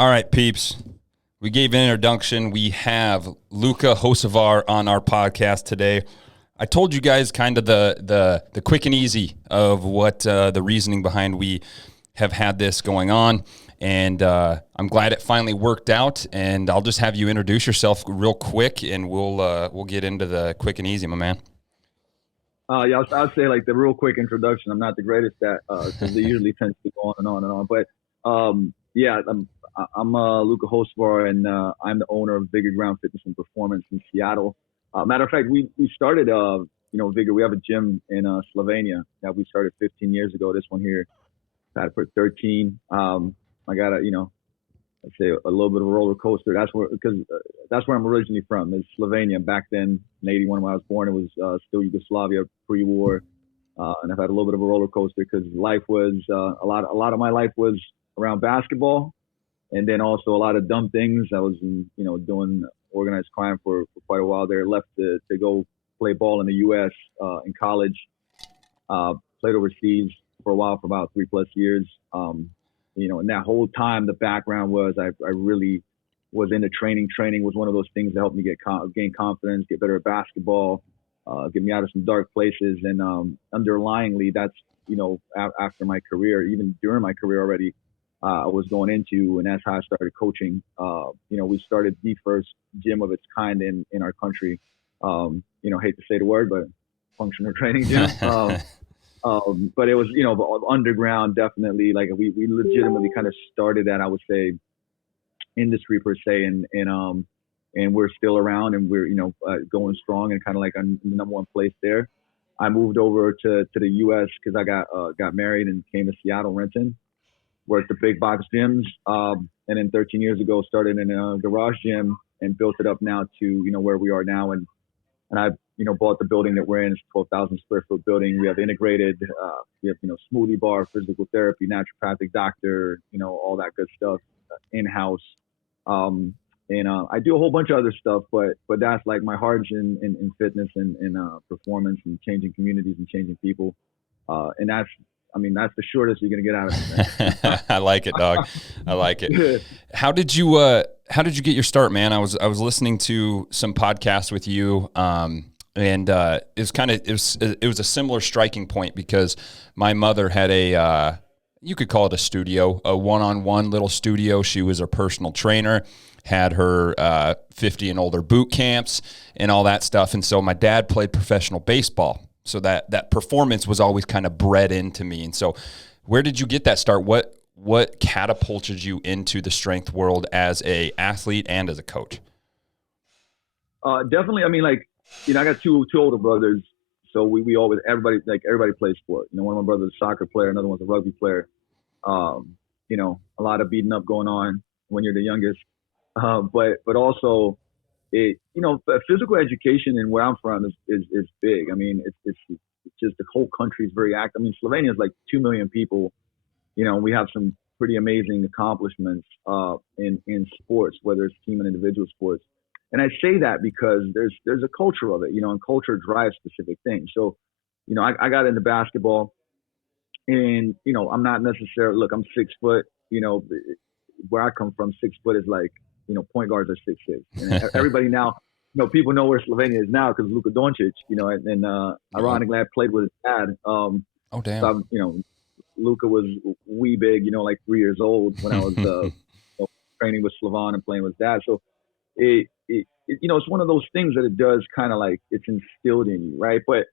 All right, peeps. We gave an introduction. We have Luka Hocevar on our podcast today. I told you guys kind of the quick and easy of what the reasoning behind we have had this going on, and I'm glad it finally worked out. And I'll just have you introduce yourself real quick, and we'll get into the quick and easy, my man. Yeah, I'd say like the real quick introduction. I'm not the greatest at because they usually tend to go on and on and on. But yeah, I'm Luka Hocevar, and I'm the owner of Vigor Ground Fitness and Performance in Seattle. Matter of fact, we started Vigor. We have a gym in Slovenia that we started 15 years ago. This one here had it for 13. I got I'd say a little bit of a roller coaster. That's where I'm originally from, is Slovenia. Back then, in '81 when I was born, it was still Yugoslavia pre-war, and I've had a little bit of a roller coaster because life was a lot of my life was around basketball, and then also a lot of dumb things. I was doing organized crime for quite a while there. Left to go play ball in the U.S. In college. Played overseas for a while, for about 3+ years. And that whole time, the background was I really was into training. Training was one of those things that helped me gain confidence, get better at basketball, get me out of some dark places. And underlyingly, that's after my career, even during my career already, I was going into, and that's how I started coaching. We started the first gym of its kind in our country. Hate to say the word, but functional training gym. But it was, underground, definitely. Like we legitimately kind of started that, I would say, industry per se, and we're still around, and we're going strong and kind of like on the number one place there. I moved over to the U.S. because I got married and came to Seattle, Renton, worked the big box gyms, and then 13 years ago started in a garage gym and built it up now to where we are now, and I bought the building that we're in. It's a 12,000 square foot building. We have integrated, we have smoothie bar, physical therapy, naturopathic doctor, all that good stuff in house. I do a whole bunch of other stuff, but that's like my heart's in fitness and performance and changing communities and changing people. And that's the shortest you're gonna get out of me. I like it, dog. I like it. How did you get your start, man? I was listening to some podcasts with you, and it was a similar striking point because my mother had you could call it a studio, a one-on-one little studio. She was a personal trainer, had her 50 and older boot camps and all that stuff. And so my dad played professional baseball. So that performance was always kind of bred into me. And so where did you get that start? What catapulted you into the strength world as a athlete and as a coach? Definitely. I mean, I got two older brothers. So we always, everybody plays sport. One of my brothers is a soccer player, another one's a rugby player. A lot of beating up going on when you're the youngest. But also physical education in where I'm from is big. I mean, it's just the whole country is very active. I mean, Slovenia is like 2 million people. We have some pretty amazing accomplishments in sports, whether it's team and individual sports. And I say that because there's a culture of it, and culture drives specific things. So, I got into basketball, and I'm not necessarily, look, I'm 6 foot. Where I come from, 6 foot is like, point guards are 6'6", and everybody now, people know where Slovenia is now because Luka Doncic, and ironically, I played with his dad. Oh damn! So Luka was wee big, like 3 years old when I was training with Slovan and playing with his dad. So it's one of those things that it does kind of like it's instilled in you, right? But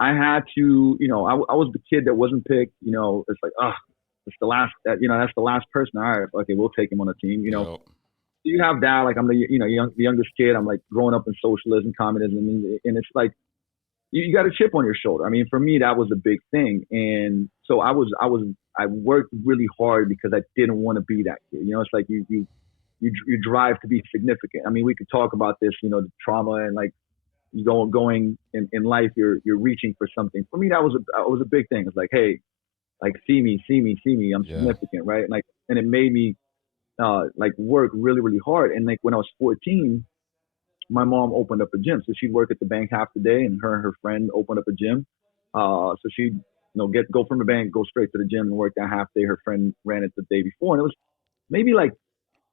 I had to, I was the kid that wasn't picked. It's like, it's the last, that's the last person. All right, okay, we'll take him on a team. Yep. You have that, like I'm the the youngest kid. I'm like growing up in socialism, communism, and it's like you got a chip on your shoulder. I mean, for me, that was a big thing, and so I worked really hard because I didn't want to be that kid. It's like you drive to be significant. I mean, we could talk about this, the trauma and like you going in life, you're reaching for something. For me, that was a big thing. It's like, hey, like see me, I'm significant, right? And it made me work really, really hard. And like when I was 14, my mom opened up a gym. So she'd work at the bank half the day, and her friend opened up a gym. So she'd go from the bank, go straight to the gym and work that half day. Her friend ran it the day before, and it was maybe like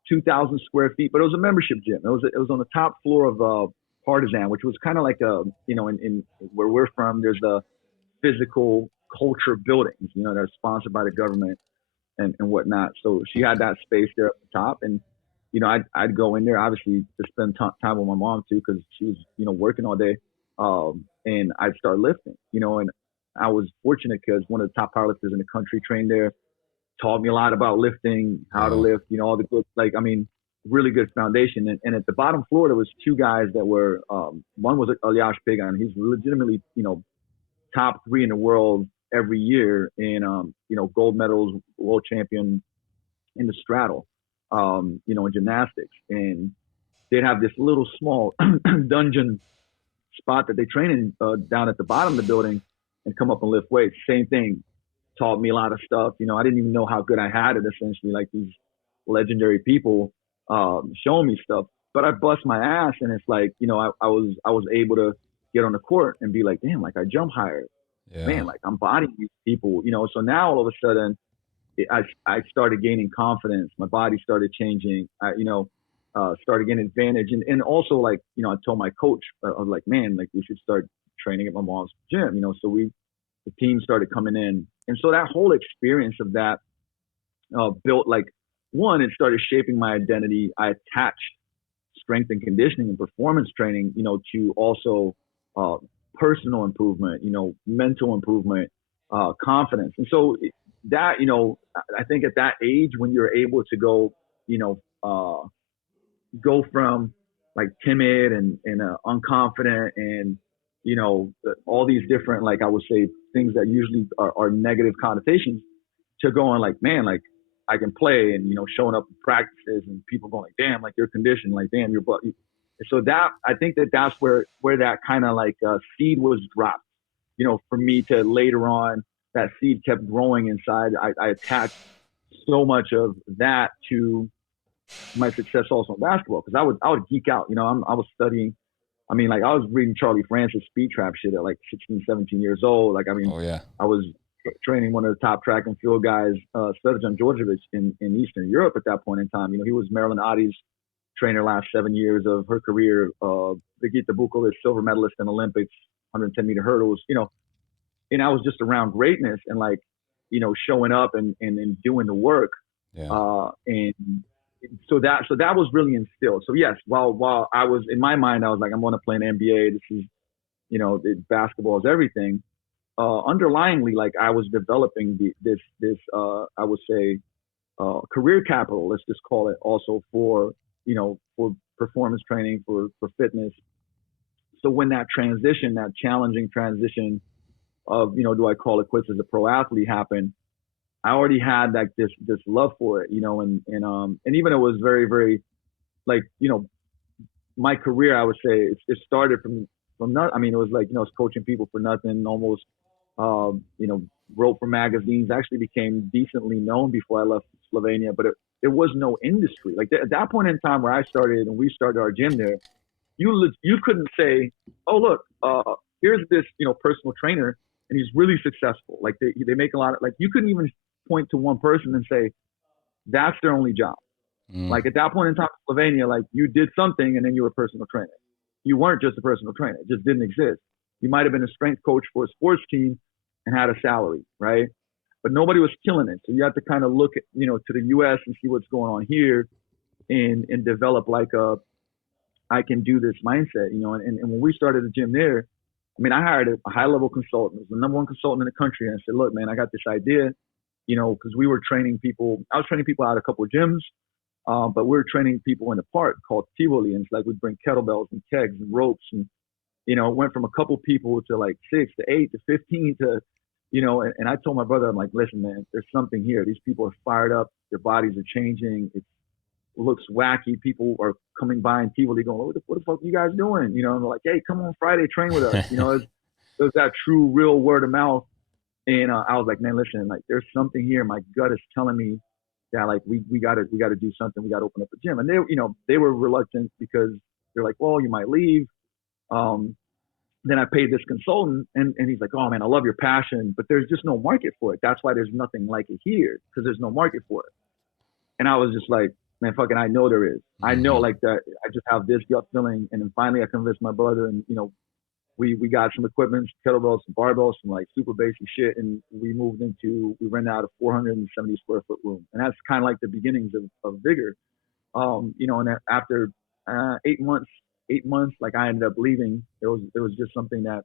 2,000 square feet, but it was a membership gym. It was on the top floor of Partisan, which was kind of like a, in where we're from, there's a physical culture buildings, that are sponsored by the government and whatnot. So she had that space there at the top, and I'd go in there obviously to spend time with my mom too, because she was working all day, and I'd start lifting, and I was fortunate because one of the top powerlifters in the country trained there, taught me a lot about lifting, how to lift, all the good, really good foundation. And at the bottom floor, there was two guys that were, one was Elias Pagan. He's legitimately, top 3 in the world every year in, gold medals, world champion in the straddle, in gymnastics. And they'd have this little small dungeon spot that they train in down at the bottom of the building and come up and lift weights. Same thing. Taught me a lot of stuff. I didn't even know how good I had it, essentially, like these legendary people showing me stuff. But I bust my ass, and it's like, I was able to get on the court and be like, damn, like I jump higher. Yeah. Man, like I'm bodying these people, So now all of a sudden, I started gaining confidence. My body started changing. I started getting advantage. And also, like, I told my coach, I was like, man, like we should start training at my mom's gym, So the team started coming in. And so that whole experience of that built, like, one, it started shaping my identity. I attached strength and conditioning and performance training, to also personal improvement, mental improvement, confidence. And so that, I think at that age when you're able to go, go from like timid and unconfident and, all these different, like I would say, things that usually are negative connotations, to going like, man, like I can play, and, showing up in practices and people going like, damn, like you're conditioned, like, damn, you're butt. So that, I think that's where that kind of like seed was dropped, for me to later on, that seed kept growing inside. I attached so much of that to my success also in basketball, because I would geek out, I was studying. I mean, like I was reading Charlie Francis speed trap shit at like 16, 17 years old. Like, I mean, I was training one of the top track and field guys, Srđan Đorđević in Eastern Europe at that point in time. He was Marilyn Adi's trainer last 7 years of her career. Brigitte Bukovic, silver medalist in Olympics, 110-meter hurdles, and I was just around greatness and like, showing up and doing the work. Yeah. And so that was really instilled. So yes, while I was in my mind, I was like, I'm going to play an NBA. This is, basketball is everything. Underlyingly, like I was developing this I would say, career capital. Let's just call it, also for performance training, for fitness. So when that transition, that challenging transition of, do I call it quits as a pro athlete happened, I already had like this love for it, and even it was very, very, like, my career, I would say it started from not, I mean, it was like, I was coaching people for nothing, almost, wrote for magazines, actually became decently known before I left Slovenia, but there was no industry. Like at that point in time where I started and we started our gym there, you couldn't say, oh, look, here's this, personal trainer and he's really successful. Like they make a lot of, like, you couldn't even point to one person and say that's their only job. Like at that point in time in Slovenia, like you did something and then you were a personal trainer. You weren't just a personal trainer. It just didn't exist. You might have been a strength coach for a sports team and had a salary, right? But nobody was killing it. So you have to kind of look at, to the US and see what's going on here and develop like I can do this mindset, and when we started the gym there, I mean, I hired a high level consultant. It was the #1 consultant in the country. And I said, look, man, I got this idea, because we were training people. I was training people out of a couple of gyms, but we were training people in the park called Tivoli. And it's like we'd bring kettlebells and kegs and ropes. And, it went from a couple people to like 6 to 8 to 15 to, and I told my brother, I'm like, listen, man, there's something here. These people are fired up. Their bodies are changing. It looks wacky. People are coming by in Tivoli going, what the fuck are you guys doing? And they're like, hey, come on Friday, train with us. It was that true, real word of mouth. And I was like, man, listen, like there's something here. My gut is telling me that like we gotta do something. We gotta open up a gym. And they were reluctant because they're like, well, you might leave. Then I paid this consultant and he's like, oh man, I love your passion, but there's just no market for it. That's why there's nothing like it here, because there's no market for it. And I was just like, Man, fucking, I know there is. I know Mm-hmm. like that. I just have this gut feeling, and then finally I convinced my brother, and we got some equipment, some kettlebells, some barbells, some like super basic shit, and we rented out a 470 square foot room, and that's kind of like the beginnings of Vigor. And after 8 months, 8 months, like I ended up leaving. It was just something that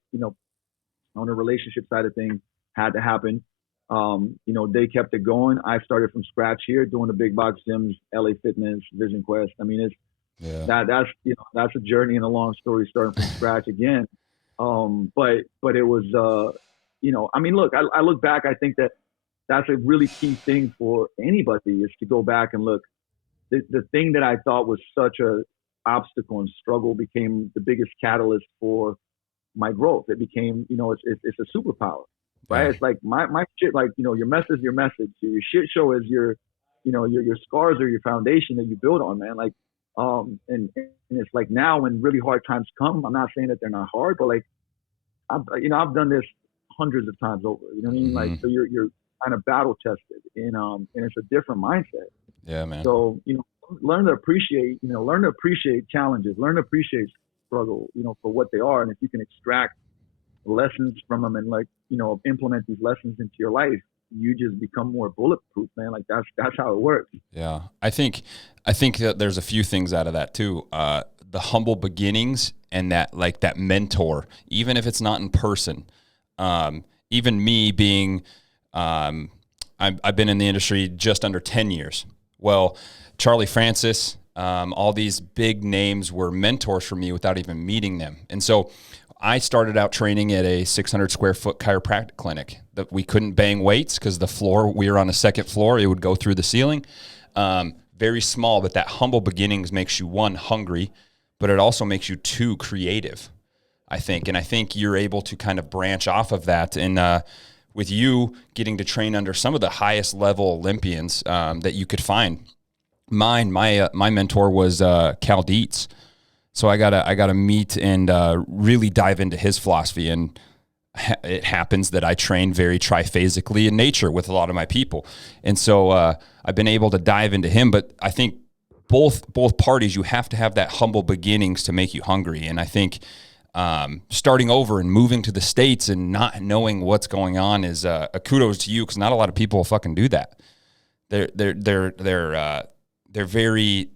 on the relationship side of things had to happen. They kept it going. I started from scratch here, doing the big box gyms, LA Fitness, Vision Quest. I mean, it's Yeah. that's a journey and a long story starting from scratch again. But it was I mean, look, I look back. I think that that's a really key thing for anybody is to go back and look. The thing that I thought was such a obstacle and struggle became the biggest catalyst for my growth. It became, it's a superpower, right? Yeah. It's like my shit, like, your mess is your message. Your shit show is your scars are your foundation that you build on, man. Like, and it's like now when really hard times come, I'm not saying that they're not hard, but like, I've done this hundreds of times over, you know what I mean? Like, Mm-hmm. so you're kind of battle tested and it's a different mindset. Yeah, man. So, learn to appreciate challenges, learn to appreciate struggle, for what they are. And if you can extract lessons from them and like, implement these lessons into your life, you just become more bulletproof, man. Like that's how it works. Yeah. I think that there's a few things out of that too. The humble beginnings and that mentor, even if it's not in person. Even me being, I've been in the industry just under 10 years. Well, Charlie Francis, all these big names were mentors for me without even meeting them. And so I started out training at a 600 square foot chiropractic clinic that we couldn't bang weights because we were on the second floor. It would go through the ceiling. Very small, but that humble beginnings makes you, one, hungry, but it also makes you, two, creative, I think. And I think you're able to kind of branch off of that. And with you getting to train under some of the highest level Olympians that you could find. My mentor was Cal Dietz. So I gotta meet and really dive into his philosophy. And it happens that I train very triphasically in nature with a lot of my people. And so I've been able to dive into him. But I think both parties, you have to have that humble beginnings to make you hungry. And I think starting over and moving to the States and not knowing what's going on is a kudos to you, because not a lot of people will fucking do that. They're very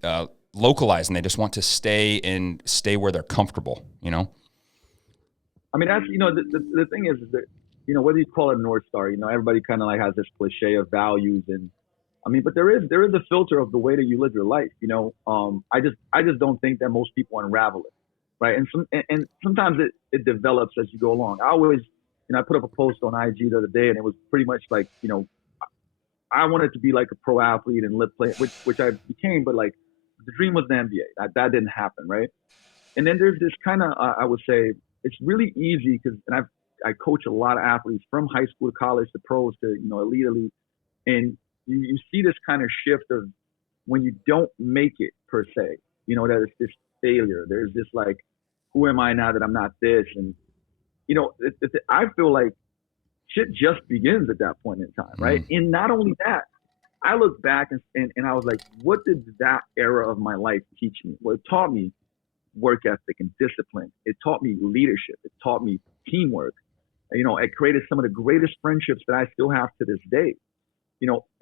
localized, and they just want to stay where they're comfortable. I mean, that's the thing is that whether you call it a North Star, everybody kind of like has this cliche of values, and I mean, but there is a filter of the way that you live your life. I just don't think that most people unravel it, right? And sometimes it develops as you go along. I always, I put up a post on IG the other day, and it was pretty much like, I wanted to be like a pro athlete and play, which I became, but like the dream was the NBA. That didn't happen, right? And then there's this kind of, I would say, it's really easy because, and I coach a lot of athletes from high school to college to pros to elite, and you see this kind of shift of when you don't make it per se, that it's this failure. There's this like, who am I now that I'm not this? And I feel like shit just begins at that point in time, right? Mm. And not only that, I look back and I was like, what did that era of my life teach me? Well, it taught me work ethic and discipline. It taught me leadership. It taught me teamwork. It created some of the greatest friendships that I still have to this day.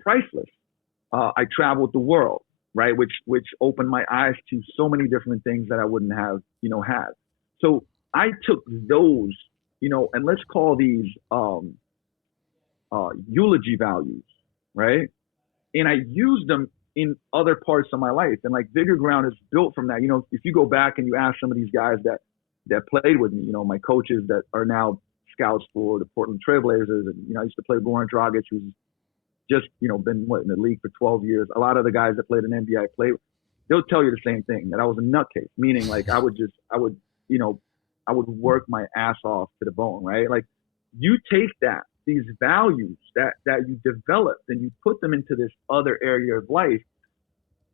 Priceless. I traveled the world, right? Which opened my eyes to so many different things that I wouldn't have, had. So I took those, and let's call these eulogy values, right? And I used them in other parts of my life. And like Vigor Ground is built from that. If you go back and you ask some of these guys that played with me, my coaches that are now scouts for the Portland Trailblazers, and I used to play with Goran Dragic, who's just been in the league for 12 years. A lot of the guys that played in NBA played. They'll tell you the same thing, that I was a nutcase, meaning like I would work my ass off to the bone, right? Like you take these values that you developed and you put them into this other area of life,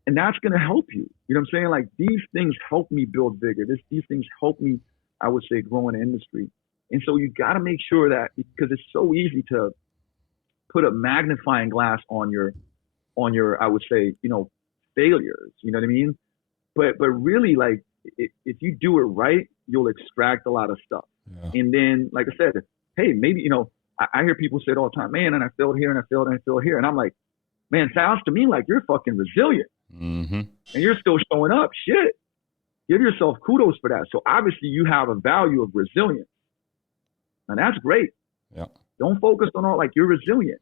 and that's going to help you. You know what I'm saying? Like these things help me build Vigor. These things help me, I would say, grow in the industry. And so you got to make sure that, because it's so easy to put a magnifying glass on your, I would say, failures. You know what I mean? But really, like, if you do it right, you'll extract a lot of stuff. Yeah. And then, like I said, hey, maybe, you know, I hear people say it all the time, man, and I failed here and I failed and I failed here. And I'm like, man, sounds to me like you're fucking resilient. Mm-hmm. And you're still showing up. Shit. Give yourself kudos for that. So obviously you have a value of resilience. And that's great. Yeah. Don't focus on all, like, you're resilient.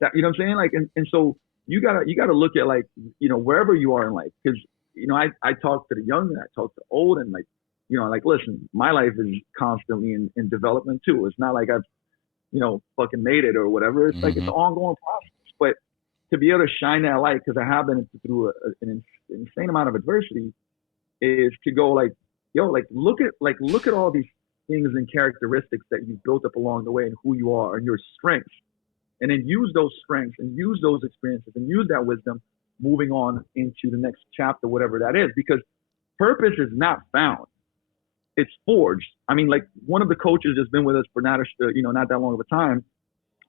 That, you know what I'm saying? Like, and so you gotta look at, like, you know, wherever you are in life. Cause, you know, I talk to the young and I talk to the old, and, like, you know, like, listen, my life is constantly in development too. It's not like I've, you know, fucking made it or whatever. It's like, it's an ongoing process. But to be able to shine that light, because I have been through an insane amount of adversity, is to go, like, yo, like, look at all these things and characteristics that you've built up along the way and who you are and your strengths. And then use those strengths and use those experiences and use that wisdom moving on into the next chapter, whatever that is. Because purpose is not found. It's forged. I mean, like, one of the coaches has been with us for not that long of a time.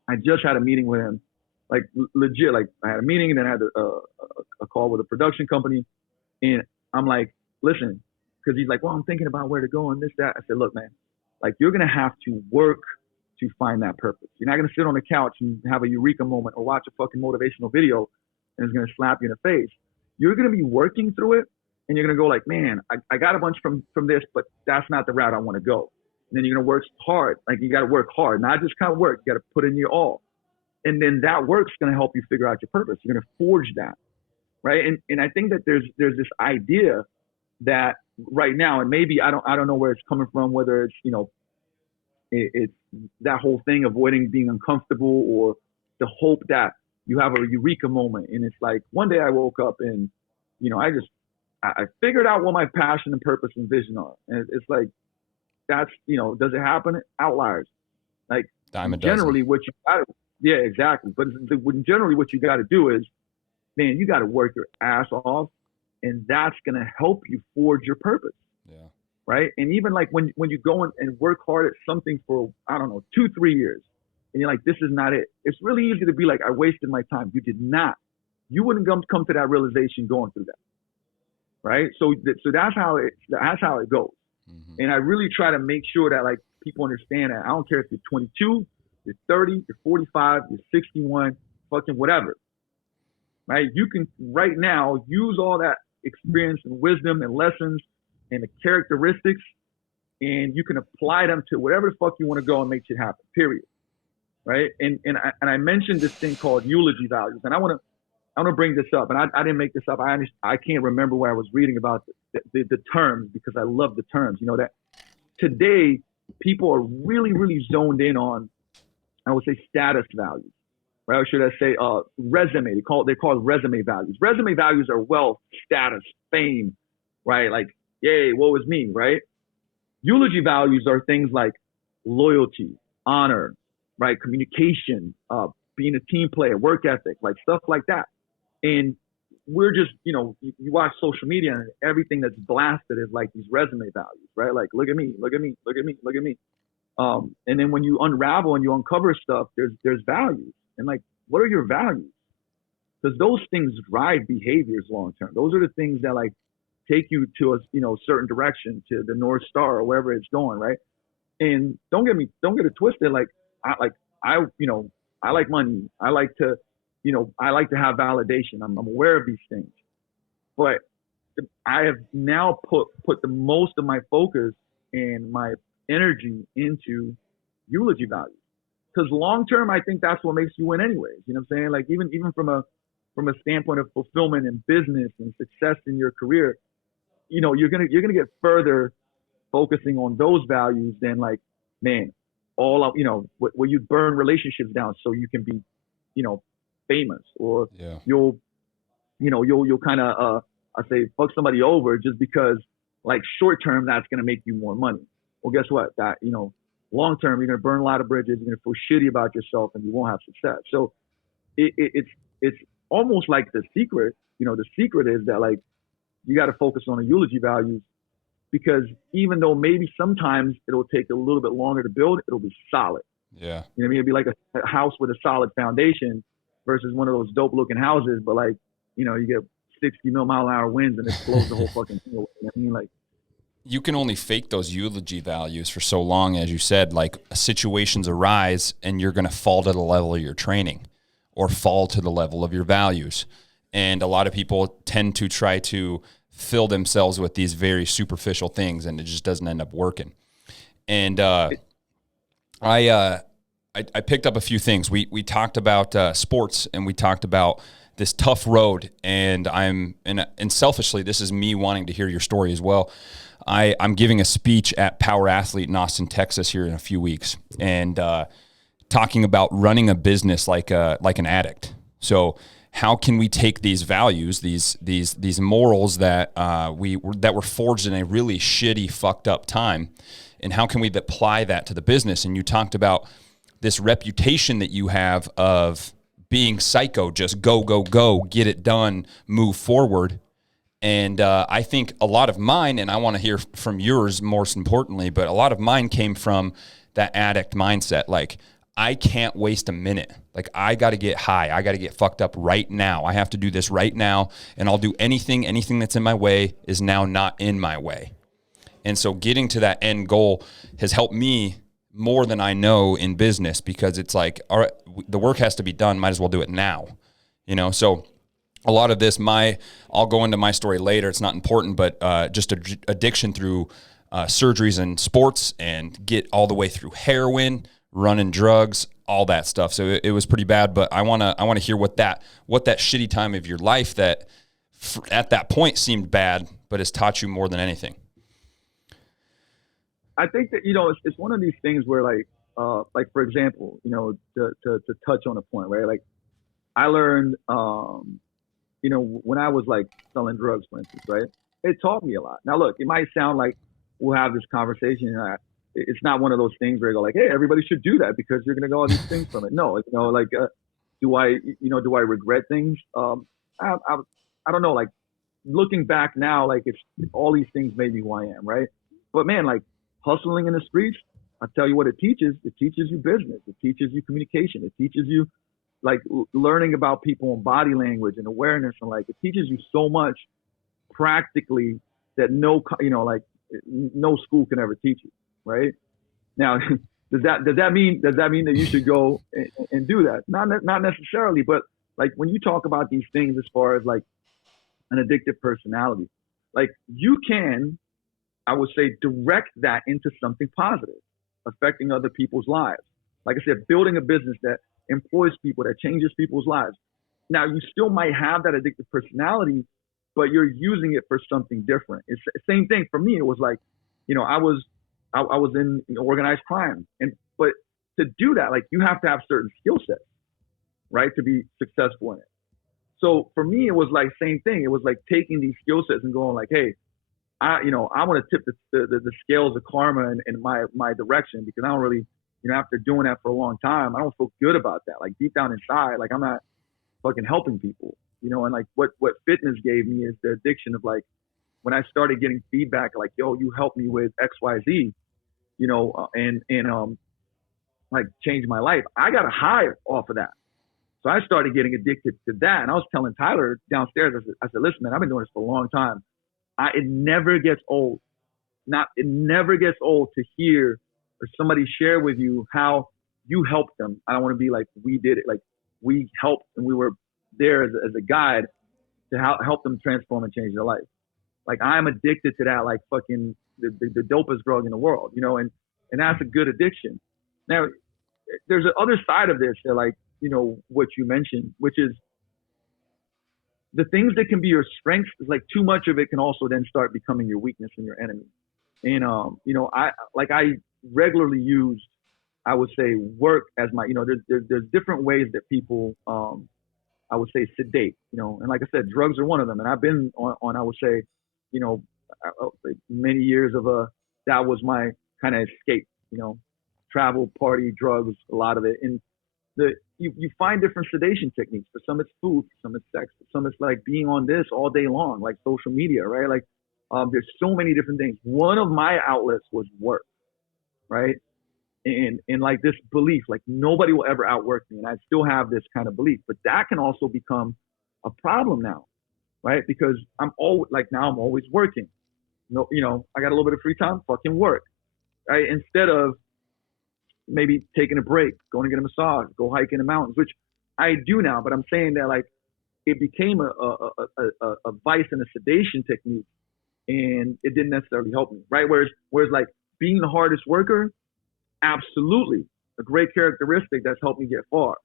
I just had a meeting with him, like, legit. Like, I had a meeting and then I had a call with a production company. And I'm like, listen, because he's like, well, I'm thinking about where to go and this, that. I said, look, man, like, you're going to have to work to find that purpose. You're not going to sit on the couch and have a eureka moment or watch a fucking motivational video and it's going to slap you in the face. You're going to be working through it, and you're going to go, like, man, I got a bunch from this, but that's not the route I want to go. And then you're going to work hard. Like, you got to work hard, not just kind of work. You got to put in your all. And then that work's going to help you figure out your purpose. You're going to forge that, right? And I think that there's this idea that right now, and maybe I don't know where it's coming from, whether it's, you know, it's that whole thing, avoiding being uncomfortable, or the hope that you have a eureka moment. And it's like, one day I woke up and, you know, I figured out what my passion and purpose and vision are. And it's like, that's, you know, does it happen? Outliers. Like, generally what you got to, yeah, exactly. But generally what you got to do is, man, you got to work your ass off, and that's going to help you forge your purpose. Yeah. Right. And even, like, when you go and work hard at something for, I don't know, 2-3 years, and you're like, this is not it. It's really easy to be like, I wasted my time. You did not. You wouldn't come to that realization going through that. Right. So that's how it goes. Mm-hmm. And I really try to make sure that, like, people understand that. I don't care if you're 22, you're 30, you're 45, you're 61, fucking whatever. Right. You can right now use all that experience and wisdom and lessons and the characteristics, and you can apply them to whatever the fuck you want to go and make shit happen, period. Right. And I mentioned this thing called eulogy values, and I want to bring this up, and I didn't make this up. I can't remember where I was reading about the terms, because I love the terms. You know, that today people are really, really zoned in on, I would say, status values, right? Or should I say resume? They're called resume values. Resume values are wealth, status, fame, right? Like, yay, woe is me, right? Eulogy values are things like loyalty, honor, right? Communication, being a team player, work ethic, like stuff like that. And we're just, you know, you watch social media and everything that's blasted is like these resume values, right? Like, look at me, look at me, look at me, look at me. And then when you unravel and you uncover stuff, there's values. And, like, what are your values? Because those things drive behaviors long term. Those are the things that, like, take you to a, you know, certain direction, to the North Star or wherever it's going, right? And don't get it twisted. Like, I like money. I like to have validation. I'm aware of these things, but I have now put the most of my focus and my energy into eulogy values, because long term, I think that's what makes you win anyways. You know what I'm saying? Like, even from a standpoint of fulfillment in business and success in your career, you know, you're gonna get further focusing on those values than, like, man, all up, you know, where you burn relationships down so you can be, you know, famous, or you'll kind of I say fuck somebody over just because, like, short term that's gonna make you more money. Well, guess what? That, you know, long term you're gonna burn a lot of bridges. You're gonna feel shitty about yourself, and you won't have success. So it's almost like the secret. You know, the secret is that, like, you got to focus on the eulogy values, because even though maybe sometimes it'll take a little bit longer to build, it'll be solid. Yeah. You know what I mean? It'd be like a house with a solid foundation versus one of those dope looking houses, but, like, you know, you get 60 mile-an-hour winds and it blows the whole fucking thing away. I mean, like, You can only fake those eulogy values for so long, as you said. Like, situations arise and you're going to fall to the level of your training or fall to the level of your values. And a lot of people tend to try to fill themselves with these very superficial things, and it just doesn't end up working. And I picked up a few things. We talked about sports, and we talked about this tough road. And and selfishly, this is me wanting to hear your story as well. I'm giving a speech at Power Athlete in Austin, Texas here in a few weeks, and talking about running a business like an addict. So how can we take these values, these morals that were forged in a really shitty, fucked up time, and how can we apply that to the business? And you talked about this reputation that you have of being psycho, just go, go, go, get it done, move forward. And I think a lot of mine, and I want to hear from yours most importantly, but a lot of mine came from that addict mindset. Like, I can't waste a minute. Like, I got to get high. I got to get fucked up right now. I have to do this right now, and I'll do anything that's in my way is now not in my way. And so getting to that end goal has helped me more than I know in business, because it's like, all right, the work has to be done. Might as well do it now, So a lot of this, I'll go into my story later. It's not important, but just addiction through surgeries and sports, and get all the way through heroin, running drugs, all that stuff. So it was pretty bad. But I wanna hear what that shitty time of your life that at that point seemed bad, but has taught you more than anything. I think that, it's one of these things where, like for example, to touch on a point, right? Like, I learned, when I was like selling drugs, for instance, right? It taught me a lot. Now, look, it might sound like we'll have this conversation. It's not one of those things where you go like, hey, everybody should do that because you're going to get all these things from it. No, do I regret things? I don't know. Like, looking back now, like, it's all these things made me who I am, right? But man, like, hustling in the streets, I tell you what it teaches. It teaches you business. It teaches you communication. It teaches you like learning about people and body language and awareness, and like, it teaches you so much practically that no school can ever teach you, right? Now, does that mean that you should go and do that? Not necessarily, but like, when you talk about these things as far as like an addictive personality, like, you can, I would say, direct that into something positive, affecting other people's lives. Like I said, building a business that employs people, that changes people's lives. Now, you still might have that addictive personality, but you're using it for something different. It's the same thing for me. It was like, I was in organized crime, but to do that, like, you have to have certain skill sets, right, to be successful in it. So for me, it was like same thing. It was like taking these skill sets and going like, hey, I want to tip the scales of karma in my direction, because I don't really, after doing that for a long time, I don't feel good about that. Like, deep down inside, like, I'm not fucking helping people, and like what fitness gave me is the addiction of, like, when I started getting feedback, like, yo, you helped me with XYZ, and like, changed my life. I got a high off of that. So I started getting addicted to that. And I was telling Tyler downstairs, I said, listen, man, I've been doing this for a long time. It never gets old. It never gets old to hear or somebody share with you how you helped them. I don't want to be like, we did it. Like, we helped and we were there as a guide to help them transform and change their life. Like, I'm addicted to that, like fucking the dopest drug in the world, and that's a good addiction. Now, there's an other side of this that, like, what you mentioned, which is the things that can be your strengths, is like, too much of it can also then start becoming your weakness and your enemy. And, I regularly used, I would say, work as my, there's different ways that people, I would say, sedate, and like I said, drugs are one of them. And I've been on I would say, many years of that was my kind of escape, travel, party, drugs, a lot of it. And you find different sedation techniques. For some it's food, for some it's sex, for some it's like being on this all day long, like social media, right? Like, there's so many different things. One of my outlets was work, right? And like this belief, like, nobody will ever outwork me. And I still have this kind of belief, but that can also become a problem now, right? Because I'm always like, now I'm always working. No, I got a little bit of free time, fucking work, right? Instead of maybe taking a break, going to get a massage, go hike in the mountains, which I do now. But I'm saying that like it became a vice and a sedation technique, and it didn't necessarily help me, right? Whereas like being the hardest worker, absolutely a great characteristic that's helped me get far.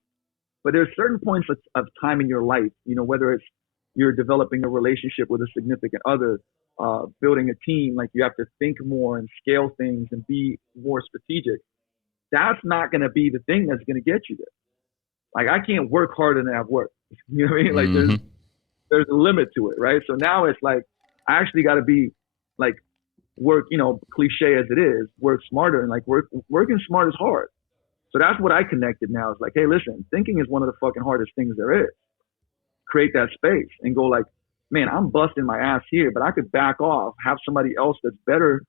But there's certain points of time in your life, whether it's you're developing a relationship with a significant other, building a team, like you have to think more and scale things and be more strategic. That's not going to be the thing that's going to get you there. Like I can't work harder than I've worked. You know what I mean? Like there's a limit to it, right? So now it's like I actually got to be like work, cliche as it is, work smarter, and like working smart is hard. So that's what I connected now. It's like, hey, listen, thinking is one of the fucking hardest things there is. Create that space and go like, man, I'm busting my ass here, but I could back off, have somebody else that's better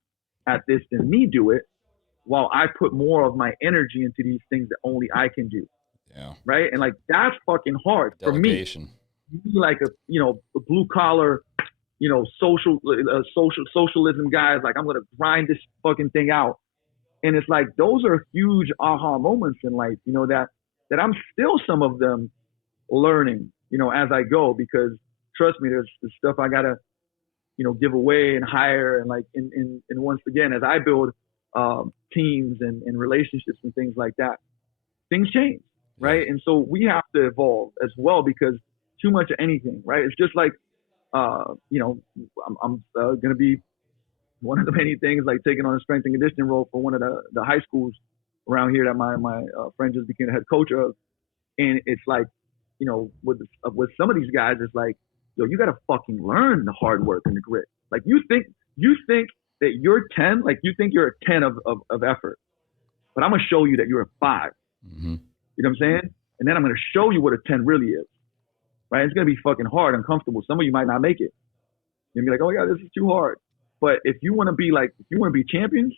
at this than me do it, while I put more of my energy into these things that only I can do. Yeah. Right. And like, that's fucking hard Delegation. For me. Like a blue collar, socialism guys, like I'm going to grind this fucking thing out. And it's like, those are huge aha moments in life, that I'm still some of them learning, as I go, because trust me, there's stuff I got to, give away and hire. And like, and once again, as I build teams and relationships and things like that, things change. Right. And so we have to evolve as well, because too much of anything, right? It's just like, I'm going to be one of the many things, like taking on a strength and conditioning role for one of the high schools around here that my friend just became the head coach of. And it's like, with some of these guys, it's like, yo, you got to fucking learn the hard work and the grit. Like you think that you're 10, like you think you're a 10 of effort, but I'm going to show you that you're a 5. Mm-hmm. You know what I'm saying? And then I'm going to show you what a 10 really is, right? It's going to be fucking hard, uncomfortable. Some of you might not make it. You'll be like, oh yeah, this is too hard. But if you want to be champions,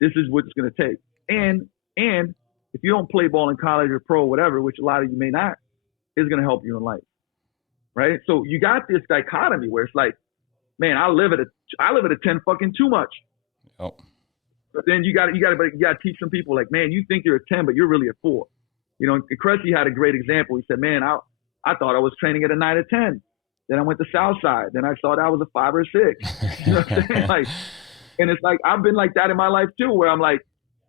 this is what it's going to take. And if you don't play ball in college or pro or whatever, which a lot of you may not, is going to help you in life, right? So you got this dichotomy where it's like, man, I live at a 10 fucking too much. Oh. But then you got to teach some people like, man, you think you're a 10, but you're really a 4. Cressy had a great example. He said, man, I thought I was training at a 9 or 10. Then I went to Southside. Then I thought I was a 5 or 6. You know what I'm saying? Like, and it's like, I've been like that in my life too, where I'm like,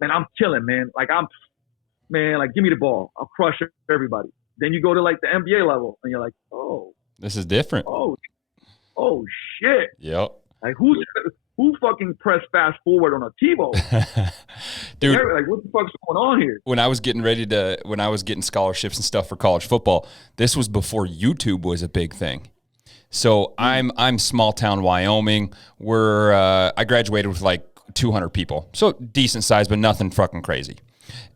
man, I'm killing, man. Like like, give me the ball. I'll crush everybody. Then you go to like the NBA level and you're like, oh, this is different. Oh shit. Yep. Like who fucking pressed fast forward on a TiVo? Dude, like what the fuck's going on here? When I was getting scholarships and stuff for college football, this was before YouTube was a big thing. So I'm small town Wyoming. I graduated with like 200 people. So decent size, but nothing fucking crazy.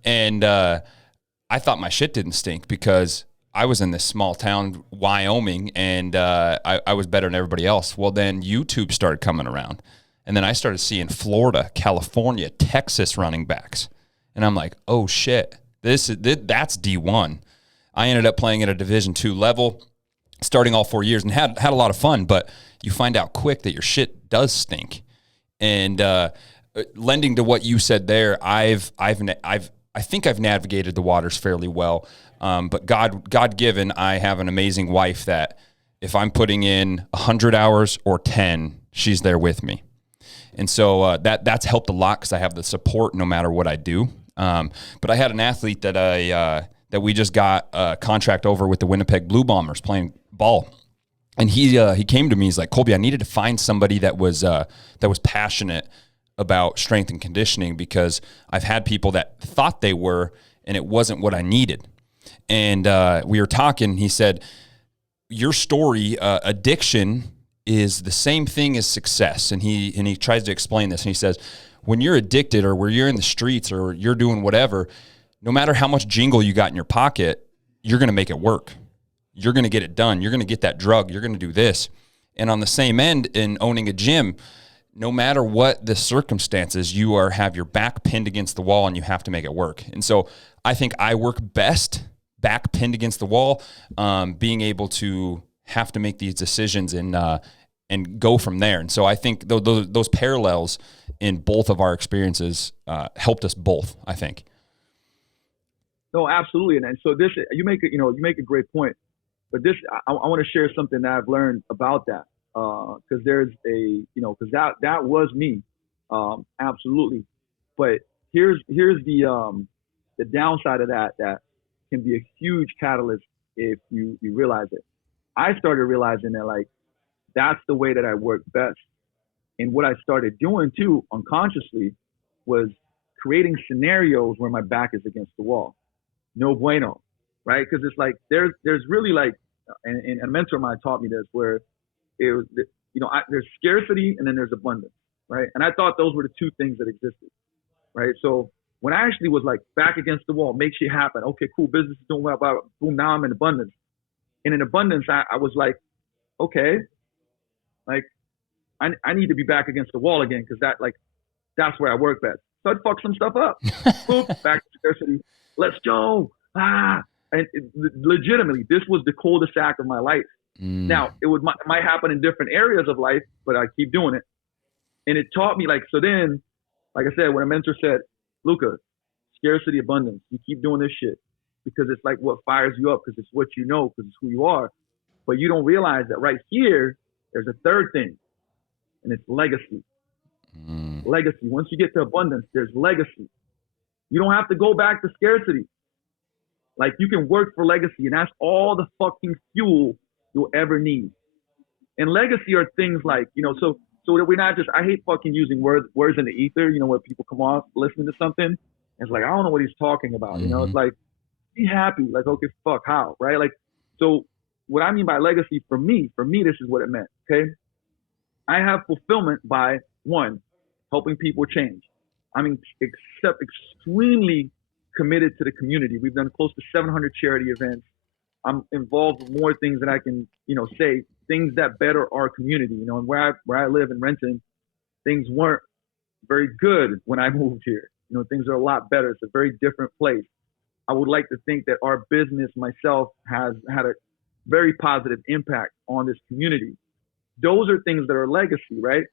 And I thought my shit didn't stink because I was in this small town Wyoming and I was better than everybody else. Well, then YouTube started coming around. And then I started seeing Florida, California, Texas running backs. And I'm like, oh shit, that's D1. I ended up playing at a Division II level, starting all 4 years, and had a lot of fun. But you find out quick that your shit does stink. And lending to what you said there, I think I've navigated the waters fairly well. But God given, I have an amazing wife that if I'm putting in 100 hours or 10, she's there with me. And so that's helped a lot because I have the support no matter what I do. But I had an athlete that we just got a contract over with the Winnipeg Blue Bombers playing ball. And he came to me. He's like, Colby, I needed to find somebody that was passionate about strength and conditioning because I've had people that thought they were, and it wasn't what I needed. And we were talking. He said, your story, addiction is the same thing as success. And he tries to explain this. And he says, when you're addicted or where you're in the streets or you're doing whatever, no matter how much jingle you got in your pocket, you're going to make it work. You're going to get it done. You're going to get that drug. You're going to do this. And on the same end, in owning a gym, no matter what the circumstances, you have your back pinned against the wall and you have to make it work. And so I think I work best back pinned against the wall, being able to have to make these decisions and go from there. And so I think those parallels in both of our experiences helped us both, I think. No, absolutely. And so this, you make a great point, but this, I want to share something that I've learned about that. Cause there's cause that was me. Absolutely. But here's the downside of that can be a huge catalyst if you realize it. I started realizing that like, that's the way that I work best. And what I started doing too, unconsciously, was creating scenarios where my back is against the wall. No bueno, right? Because it's like there's really like, and a mentor of mine taught me this, where it was, there's scarcity and then there's abundance, right? And I thought those were the two things that existed, right? So when I actually was like back against the wall, make shit happen. Okay, cool, business is doing well, blah, blah, boom, now I'm in abundance. And in abundance, I was like, okay, like I need to be back against the wall again, because that's where I work best. So I'd fuck some stuff up. Boop, back to scarcity. Let's go. And legitimately, this was the cul-de-sac of my life. Now, it might happen in different areas of life, but I keep doing it. And it taught me, like, so then, like I said, when a mentor said, Luka, scarcity, abundance, you keep doing this shit because it's like what fires you up, because it's what you know, because it's who you are. But you don't realize that right here, there's a third thing, and it's legacy. Legacy. Once you get to abundance, there's legacy. You don't have to go back to scarcity. Like, you can work for legacy, and that's all the fucking fuel you'll ever need. And legacy are things like, so that we're not just, I hate fucking using words in the ether, where people come off listening to something, and it's like, I don't know what he's talking about. It's like, be happy. Like, okay, fuck, how, right? Like, so what I mean by legacy for me, this is what it meant, okay? I have fulfillment by, one, helping people change. I'm extremely committed to the community. We've done close to 700 charity events. I'm involved with more things that I can, say, things that better our community, and where I live in Renton, things weren't very good when I moved here. Things are a lot better. It's a very different place. I would like to think that our business, myself, has had a very positive impact on this community. Those are things that are legacy, right?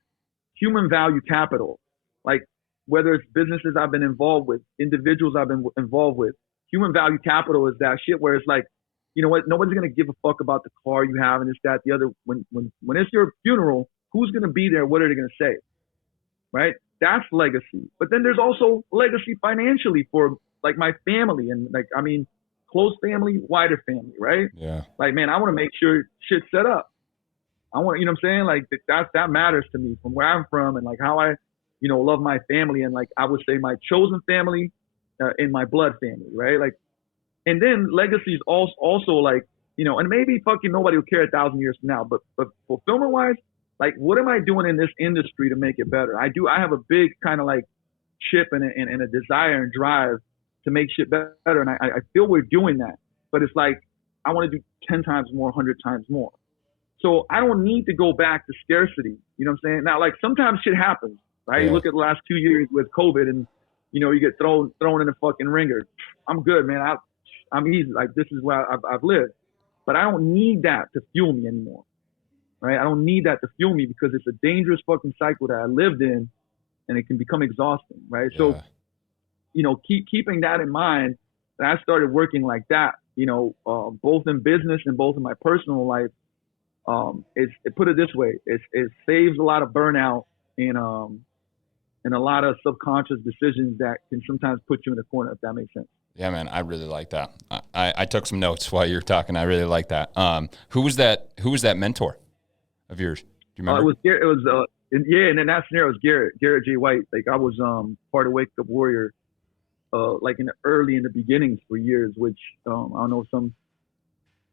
Human value capital, like whether it's businesses I've been involved with, individuals I've been involved with. Human value capital is that shit where it's like, you know what? Nobody's gonna give a fuck about the car you have and this, that, the other. When it's your funeral, who's gonna be there? What are they gonna say? Right? That's legacy. But then there's also legacy financially for like my family and close family, wider family, right? Yeah. Like, man, I want to make sure shit's set up. I want, you know what I'm saying? Like that matters to me from where I'm from and like how I, love my family and like I would say my chosen family and my blood family, right? Like, and then legacy is also like, and maybe fucking nobody will care 1,000 years from now, but fulfillment wise, like what am I doing in this industry to make it better? I have a big kind of like chip and a desire and drive to make shit better. And I feel we're doing that, but it's like, I want to do 10 times more, 100 times more. So I don't need to go back to scarcity. You know what I'm saying? Now, like sometimes shit happens, right? Yeah. You look at the last 2 years with COVID and, you get thrown in a fucking ringer. I'm good, man. I'm easy. Like this is where I've lived, but I don't need that to fuel me anymore. Right? I don't need that to fuel me because it's a dangerous fucking cycle that I lived in and it can become exhausting. Right. Yeah. So, keeping that in mind, that I started working like that, both in business and both in my personal life. Put it this way, it saves a lot of burnout and a lot of subconscious decisions that can sometimes put you in a corner, if that makes sense. Yeah, man, I really like that. I took some notes while you were talking. I really like that. Who was that mentor of yours? Do you remember? It was Garrett. It was and in that scenario, it was Garrett J. White. Like I was part of Wake Up Warrior, like in the beginnings for years, which I don't know if some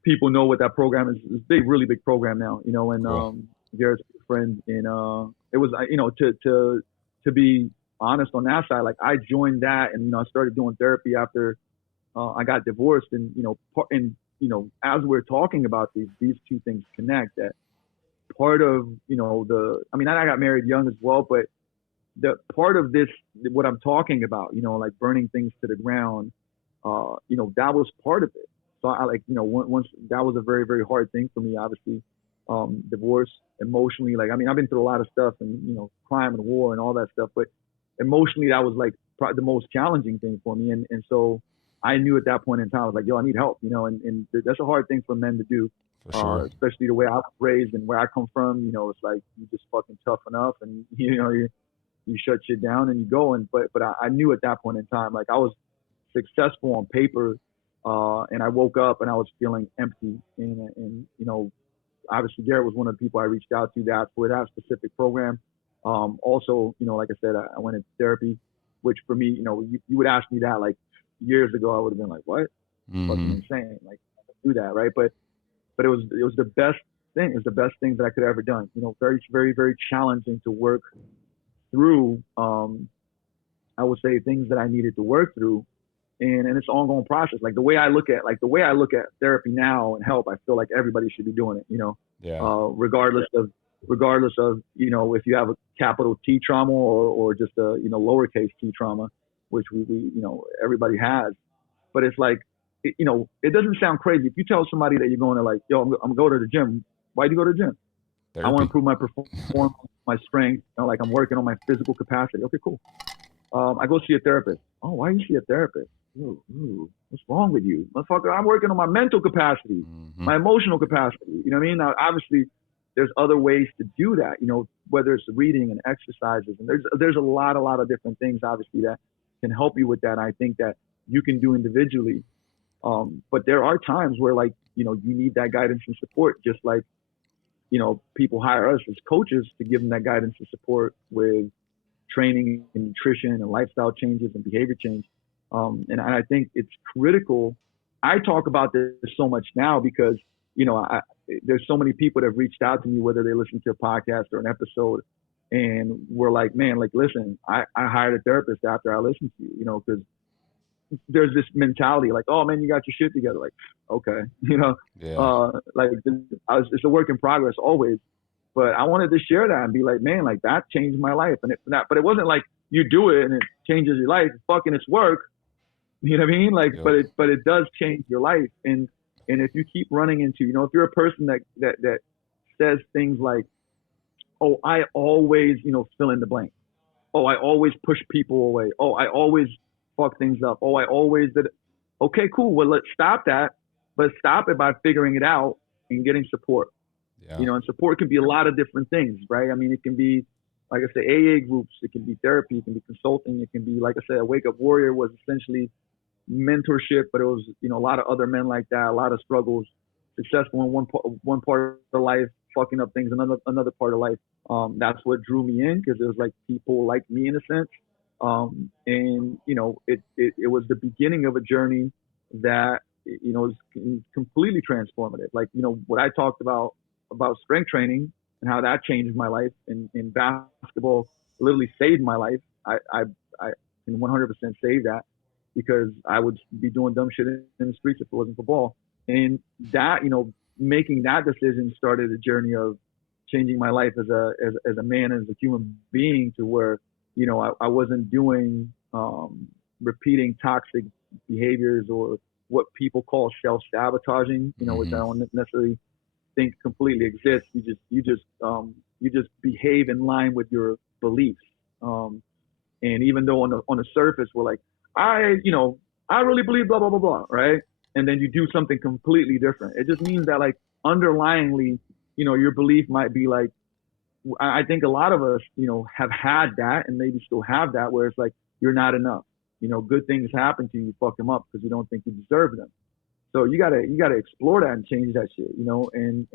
people know what that program is. It's a really big program now, and cool. Garrett's a friend, and it was to be honest on that side, like I joined that, and I started doing therapy after I got divorced, and as we're talking about these two things connect. That part of I got married young as well, but the part of this, what I'm talking about, like burning things to the ground, that was part of it. So I like, once that was a very, very hard thing for me, obviously, divorce emotionally. Like, I mean, I've been through a lot of stuff and, crime and war and all that stuff, but emotionally that was like probably the most challenging thing for me. And so I knew at that point in time, I was like, yo, I need help, and that's a hard thing for men to do. For sure. Especially the way I was raised and where I come from, it's like you just fucking tough enough and you shut shit down and you go. But I knew at that point in time, like I was successful on paper, and I woke up and I was feeling empty. And obviously Garrett was one of the people I reached out to that for that specific program. Also, like I said, I went into therapy, which for me, you would ask me that like years ago, I would have been like, what? Fucking insane. Like, do that, right? But it was the best thing. It was the best thing that I could have ever done. Very, very, very challenging to work through. I would say things that I needed to work through, and it's an ongoing process. Like the way I look at therapy now and help, I feel like everybody should be doing it. Yeah. Regardless of if you have a capital T trauma or just a lowercase T trauma, which we everybody has. But it's like, it doesn't sound crazy. If you tell somebody that you're going to like, yo, I'm going to go to the gym. Why do you go to the gym? Therapy. I want to improve my performance, my strength. Like I'm working on my physical capacity. Okay, cool. I go see a therapist. Oh, why do you see a therapist? Ooh, what's wrong with you? Motherfucker, I'm working on my mental capacity, my emotional capacity. You know what I mean? Now, obviously, there's other ways to do that, whether it's reading and exercises. And there's a lot of different things, obviously, that can help you with that. I think that you can do individually. But there are times where like, you need that guidance and support, just like, people hire us as coaches to give them that guidance and support with training and nutrition and lifestyle changes and behavior change. And I think it's critical. I talk about this so much now because, there's so many people that have reached out to me, whether they listen to a podcast or an episode, and we're like, man, like, listen, I hired a therapist after I listened to you, because there's this mentality like, oh man, you got your shit together. Like, okay, Yeah. like it's a work in progress always, but I wanted to share that and be like, man, like that changed my life. And but it wasn't like you do it and it changes your life. Fucking it's work. You know what I mean? Like, Yep. but it does change your life. And if you keep running into, if you're a person that says things like, oh, I always, fill in the blank. Oh, I always push people away. Oh, I always fuck things up. Oh, I always did. Okay, cool. Well, let's stop that, but stop it by figuring it out and getting support. Yeah. And support can be a lot of different things, right? I mean, it can be, like I said, AA groups. It can be therapy. It can be consulting. It can be, like I said, a Wake Up Warrior was essentially mentorship, but it was, a lot of other men like that, a lot of struggles, successful in one part of life, fucking up things another part of life. That's what drew me in, because it was like people like me in a sense. And it was the beginning of a journey that is completely transformative. Like what I talked about strength training and how that changed my life, and basketball literally saved my life. I can 100% say that, because I would be doing dumb shit in the streets if it wasn't for ball. And that, making that decision started a journey of changing my life as a man, as a human being, to where, I wasn't doing, repeating toxic behaviors or what people call self-sabotaging, which I don't necessarily think completely exists. You just behave in line with your beliefs. And even though on the surface we're like, I really believe blah, blah, blah, blah, right? And then you do something completely different. It just means that, like, underlyingly, your belief might be like, I think a lot of us, have had that and maybe still have that, where it's like, you're not enough. Good things happen to you, fuck them up because you don't think you deserve them. So you gotta explore that and change that shit, and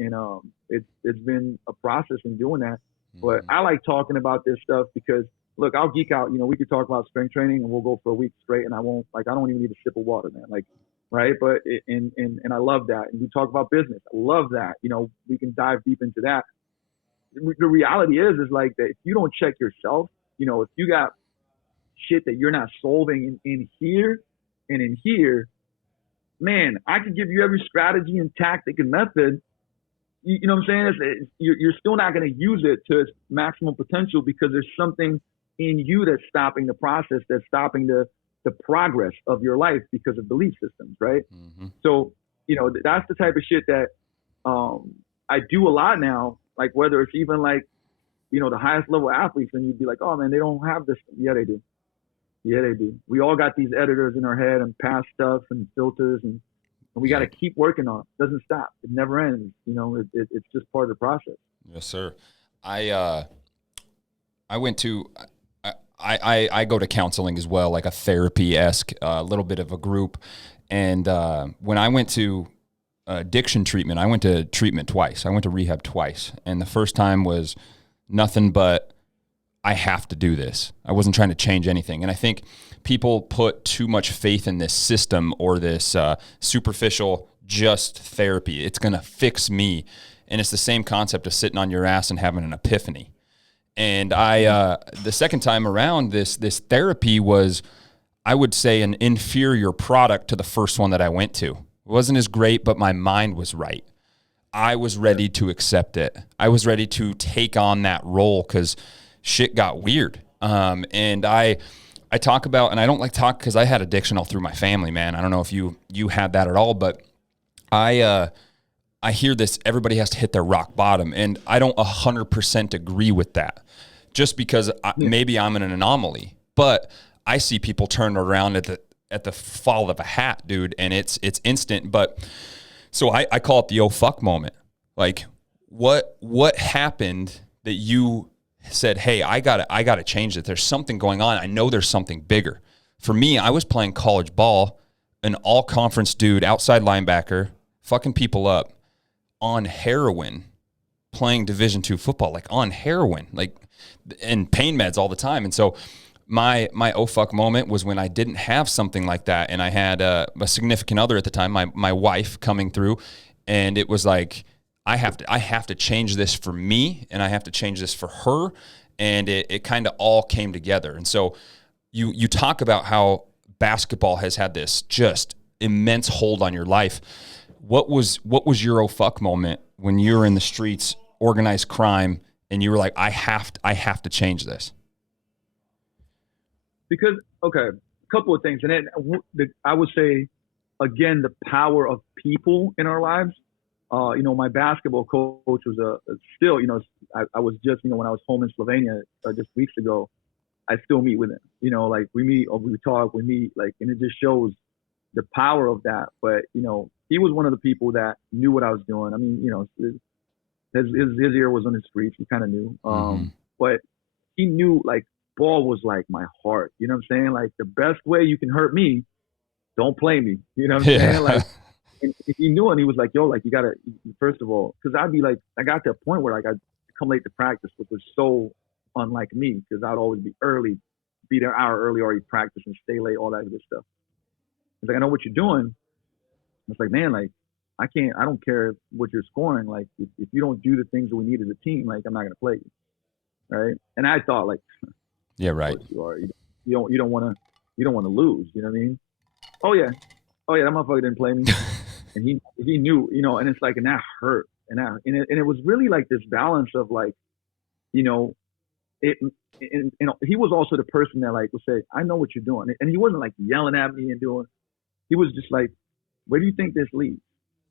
it's been a process in doing that. But I like talking about this stuff because, look, I'll geek out. We could talk about strength training and we'll go for a week straight, and I don't even need a sip of water, man. Like, right? But and I love that. And we talk about business. I love that. We can dive deep into that. The reality is like that if you don't check yourself, if you got shit that you're not solving in here and in here, man, I could give you every strategy and tactic and method. You know what I'm saying? You're still not going to use it to its maximum potential, because there's something in you that's stopping the process, that's stopping the progress of your life because of belief systems, right? Mm-hmm. So, that's the type of shit that I do a lot now. Like whether it's even like, the highest level athletes, and you'd be like, oh man, they don't have this. Yeah, they do. Yeah, they do. We all got these editors in our head and past stuff and filters, and we got to keep working on it. It doesn't stop. It never ends. It's just part of the process. Yes, sir. I went to, I go to counseling as well, like a therapy-esque, a little bit of a group. And when I went to addiction treatment, I went to treatment twice. I went to rehab twice. And the first time was nothing but, I have to do this. I wasn't trying to change anything. And I think people put too much faith in this system or this superficial just therapy. It's going to fix me. And it's the same concept of sitting on your ass and having an epiphany. And the second time around, this therapy was, I would say, an inferior product to the first one that I went to. It wasn't as great, but my mind was right. I was ready to accept it. I was ready to take on that role because shit got weird. And I talk about, and I don't like talk because I had addiction all through my family, man. I don't know if you had that at all, but I hear this, everybody has to hit their rock bottom. And I don't 100% agree with that just because maybe I'm an anomaly, but I see people turn around at the fall of a hat, dude. And it's instant. But so I call it the oh fuck moment. Like what happened that you said, hey, I gotta change it. There's something going on. I know there's something bigger. For me, I was playing college ball, an all conference dude, outside linebacker, fucking people up on heroin, playing Division II football, like on heroin, like, and pain meds all the time. And so my oh fuck moment was when I didn't have something like that. And I had a significant other at the time, my wife coming through, and it was like, I have to change this for me, and I have to change this for her. And it kind of all came together. And so you talk about how basketball has had this just immense hold on your life. What was your oh fuck moment when you were in the streets, organized crime, and you were like, I have to change this? Because, okay, a couple of things. And then I would say, again, the power of people in our lives. My basketball coach was still, I was just, when I was home in Slovenia just weeks ago, I still meet with him, like we meet or we talk, we meet, like, and it just shows the power of that. But, he was one of the people that knew what I was doing. I mean, his ear was on the streets. He kind of knew, but he knew, like, ball was like my heart, you know what I'm saying? Like, the best way you can hurt me, don't play me, you know what I'm saying? Like, and he knew it, and he was like, yo, like, you got to, first of all, because I'd be like, I got to a point where, like, I'd come late to practice, which was so unlike me, because I'd always be early, be there an hour early, already practice and stay late, all that good stuff. He's like, I know what you're doing. It's like, man, like, I don't care what you're scoring. Like, if you don't do the things that we need as a team, like, I'm not going to play you. Right. And I thought, like, yeah, right. You are. You don't want to lose. You know what I mean? Oh yeah, that motherfucker didn't play me. And he knew, and it's like, and that hurt, and it was really like this balance of, like, he was also the person that, like, would say, I know what you're doing, and he wasn't like yelling at me and doing, he was just like, where do you think this leads?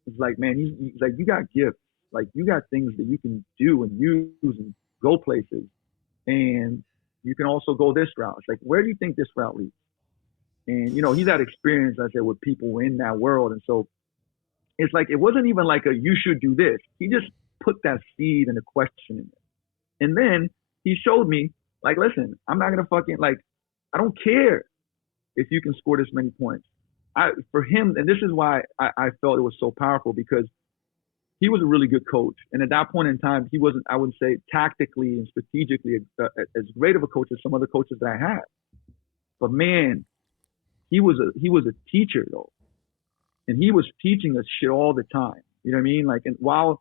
It's like, man, he's like, you got gifts, like, you got things that you can do and use and go places, and you can also go this route. It's like, where do you think this route leads? And he's had experience, I said, with people in that world, and so it's like, it wasn't even like you should do this. He just put that seed and a question in there. And then he showed me, like, listen, I'm not going to fucking, like, I don't care if you can score this many points. For him, and this is why I felt it was so powerful, because he was a really good coach. And at that point in time, he wasn't, I wouldn't say tactically and strategically as great of a coach as some other coaches that I had. But man, he was a teacher, though. And he was teaching us shit all the time. You know what I mean? Like, and while,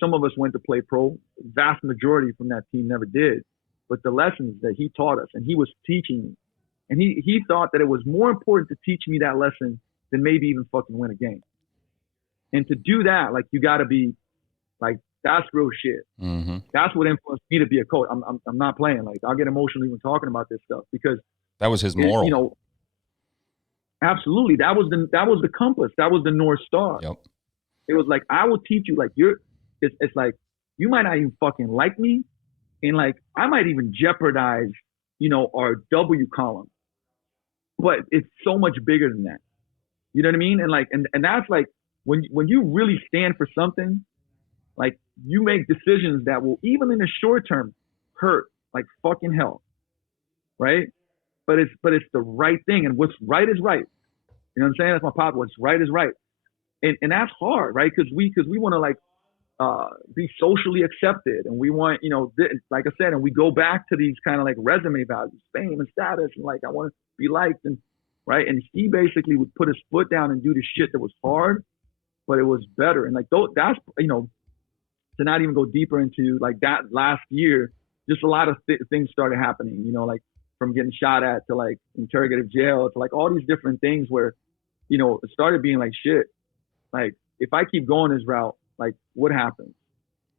some of us went to play pro, vast majority from that team never did. But the lessons that he taught us, and he was teaching me. And he thought that it was more important to teach me that lesson than maybe even fucking win a game. And to do that, like, you got to be, like, that's real shit. Mm-hmm. That's what influenced me to be a coach. I'm not playing. Like, I'll get emotional even talking about this stuff, because that was his moral. Absolutely. That was the compass. That was the North Star. Yep. It was like, I will teach you, like, it's like, you might not even fucking like me. And like, I might even jeopardize, our W column, but it's so much bigger than that. You know what I mean? And like, and that's like, when you really stand for something, like, you make decisions that will, even in the short term, hurt like fucking hell. Right. But it's the right thing. And what's right is right. You know what I'm saying? That's my pop. What's right is right. And that's hard, right? Because we want to, like, be socially accepted, and we want, like I said, and we go back to these kind of like resume values, fame and status, and like, I want to be liked, and right. And he basically would put his foot down and do the shit that was hard, but it was better. And like, that's, to not even go deeper into like that last year, just a lot of things started happening, like from getting shot at to like interrogative jail to like all these different things where, it started being like, shit, like, if I keep going this route, like, what happens?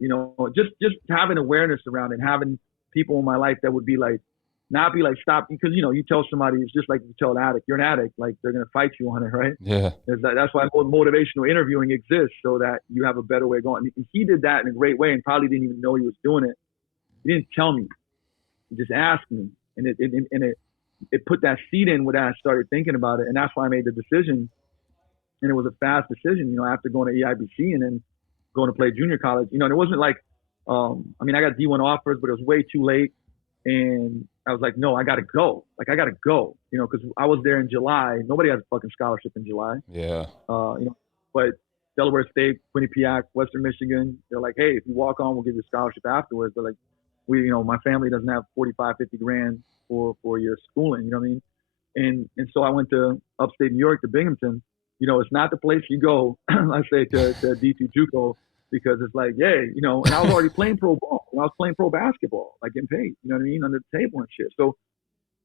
Just having awareness around it, having people in my life that would be like, not be like, stop, because, you tell somebody, it's just like you tell an addict, you're an addict, like, they're going to fight you on it, right? Yeah. That's why motivational interviewing exists, so that you have a better way of going. And he did that in a great way, and probably didn't even know he was doing it. He didn't tell me. He just asked me, and it put that seed in when I started thinking about it, and that's why I made the decision. And it was a fast decision, after going to EIBC and then going to play junior college. And it wasn't like, I got D1 offers, but it was way too late. And I was like, no, I got to go. Like, I got to go, because I was there in July. Nobody has a fucking scholarship in July. Yeah. But Delaware State, Quinnipiac, Western Michigan, they're like, hey, if you walk on, we'll give you a scholarship afterwards. But like, my family doesn't have 45, 50 grand for your schooling, you know what I mean? And so I went to upstate New York, to Binghamton. It's not the place you go, let's say, to D2 JUCO, because it's like, yeah, and I was already playing pro ball. I was playing pro basketball, like, getting paid, you know what I mean, under the table and shit. So,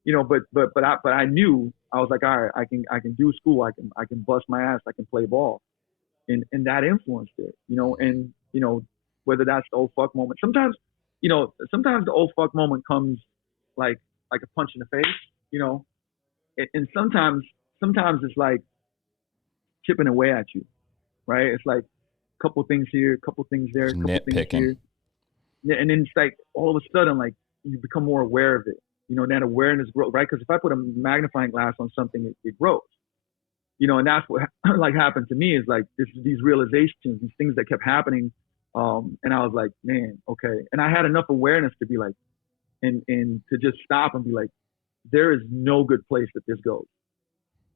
but I knew, I was like, all right, I can do school, I can bust my ass, I can play ball, and that influenced it, and whether that's the oh fuck moment. Sometimes the oh fuck moment comes like a punch in the face, and sometimes it's like chipping away at you, right? It's like a couple things here, a couple things there, a couple things here. Yeah, and then it's like all of a sudden, like, you become more aware of it. That awareness grows, right? Because if I put a magnifying glass on something, it grows. And that's what like happened to me, is like these realizations, these things that kept happening. And I was like, man, okay. And I had enough awareness to be like, and to just stop and be like, there is no good place that this goes.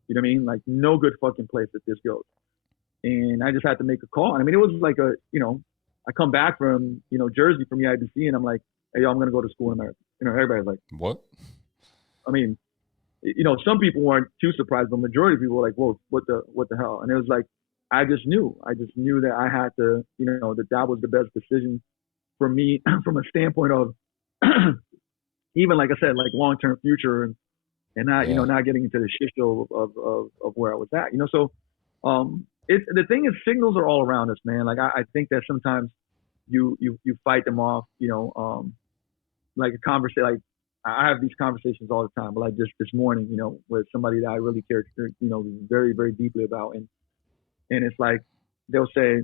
You know what I mean? Like, no good fucking place that this goes. And I just had to make a call. And I mean, it was like I come back from, Jersey, from EIBC, and I'm like, hey, yo, I'm going to go to school in America. Everybody's like, what? I mean, some people weren't too surprised, but majority of people were like, whoa, what the hell? And it was like, I just knew that I had to, that was the best decision for me from a standpoint of even, like I said, like, long-term future, and not, not getting into the shit show of where I was at, So, the thing is, signals are all around us, man. Like, I think that sometimes you fight them off, like a conversation. Like, I have these conversations all the time, but like just this morning, with somebody that I really care, very, very deeply about. And it's like, they'll say,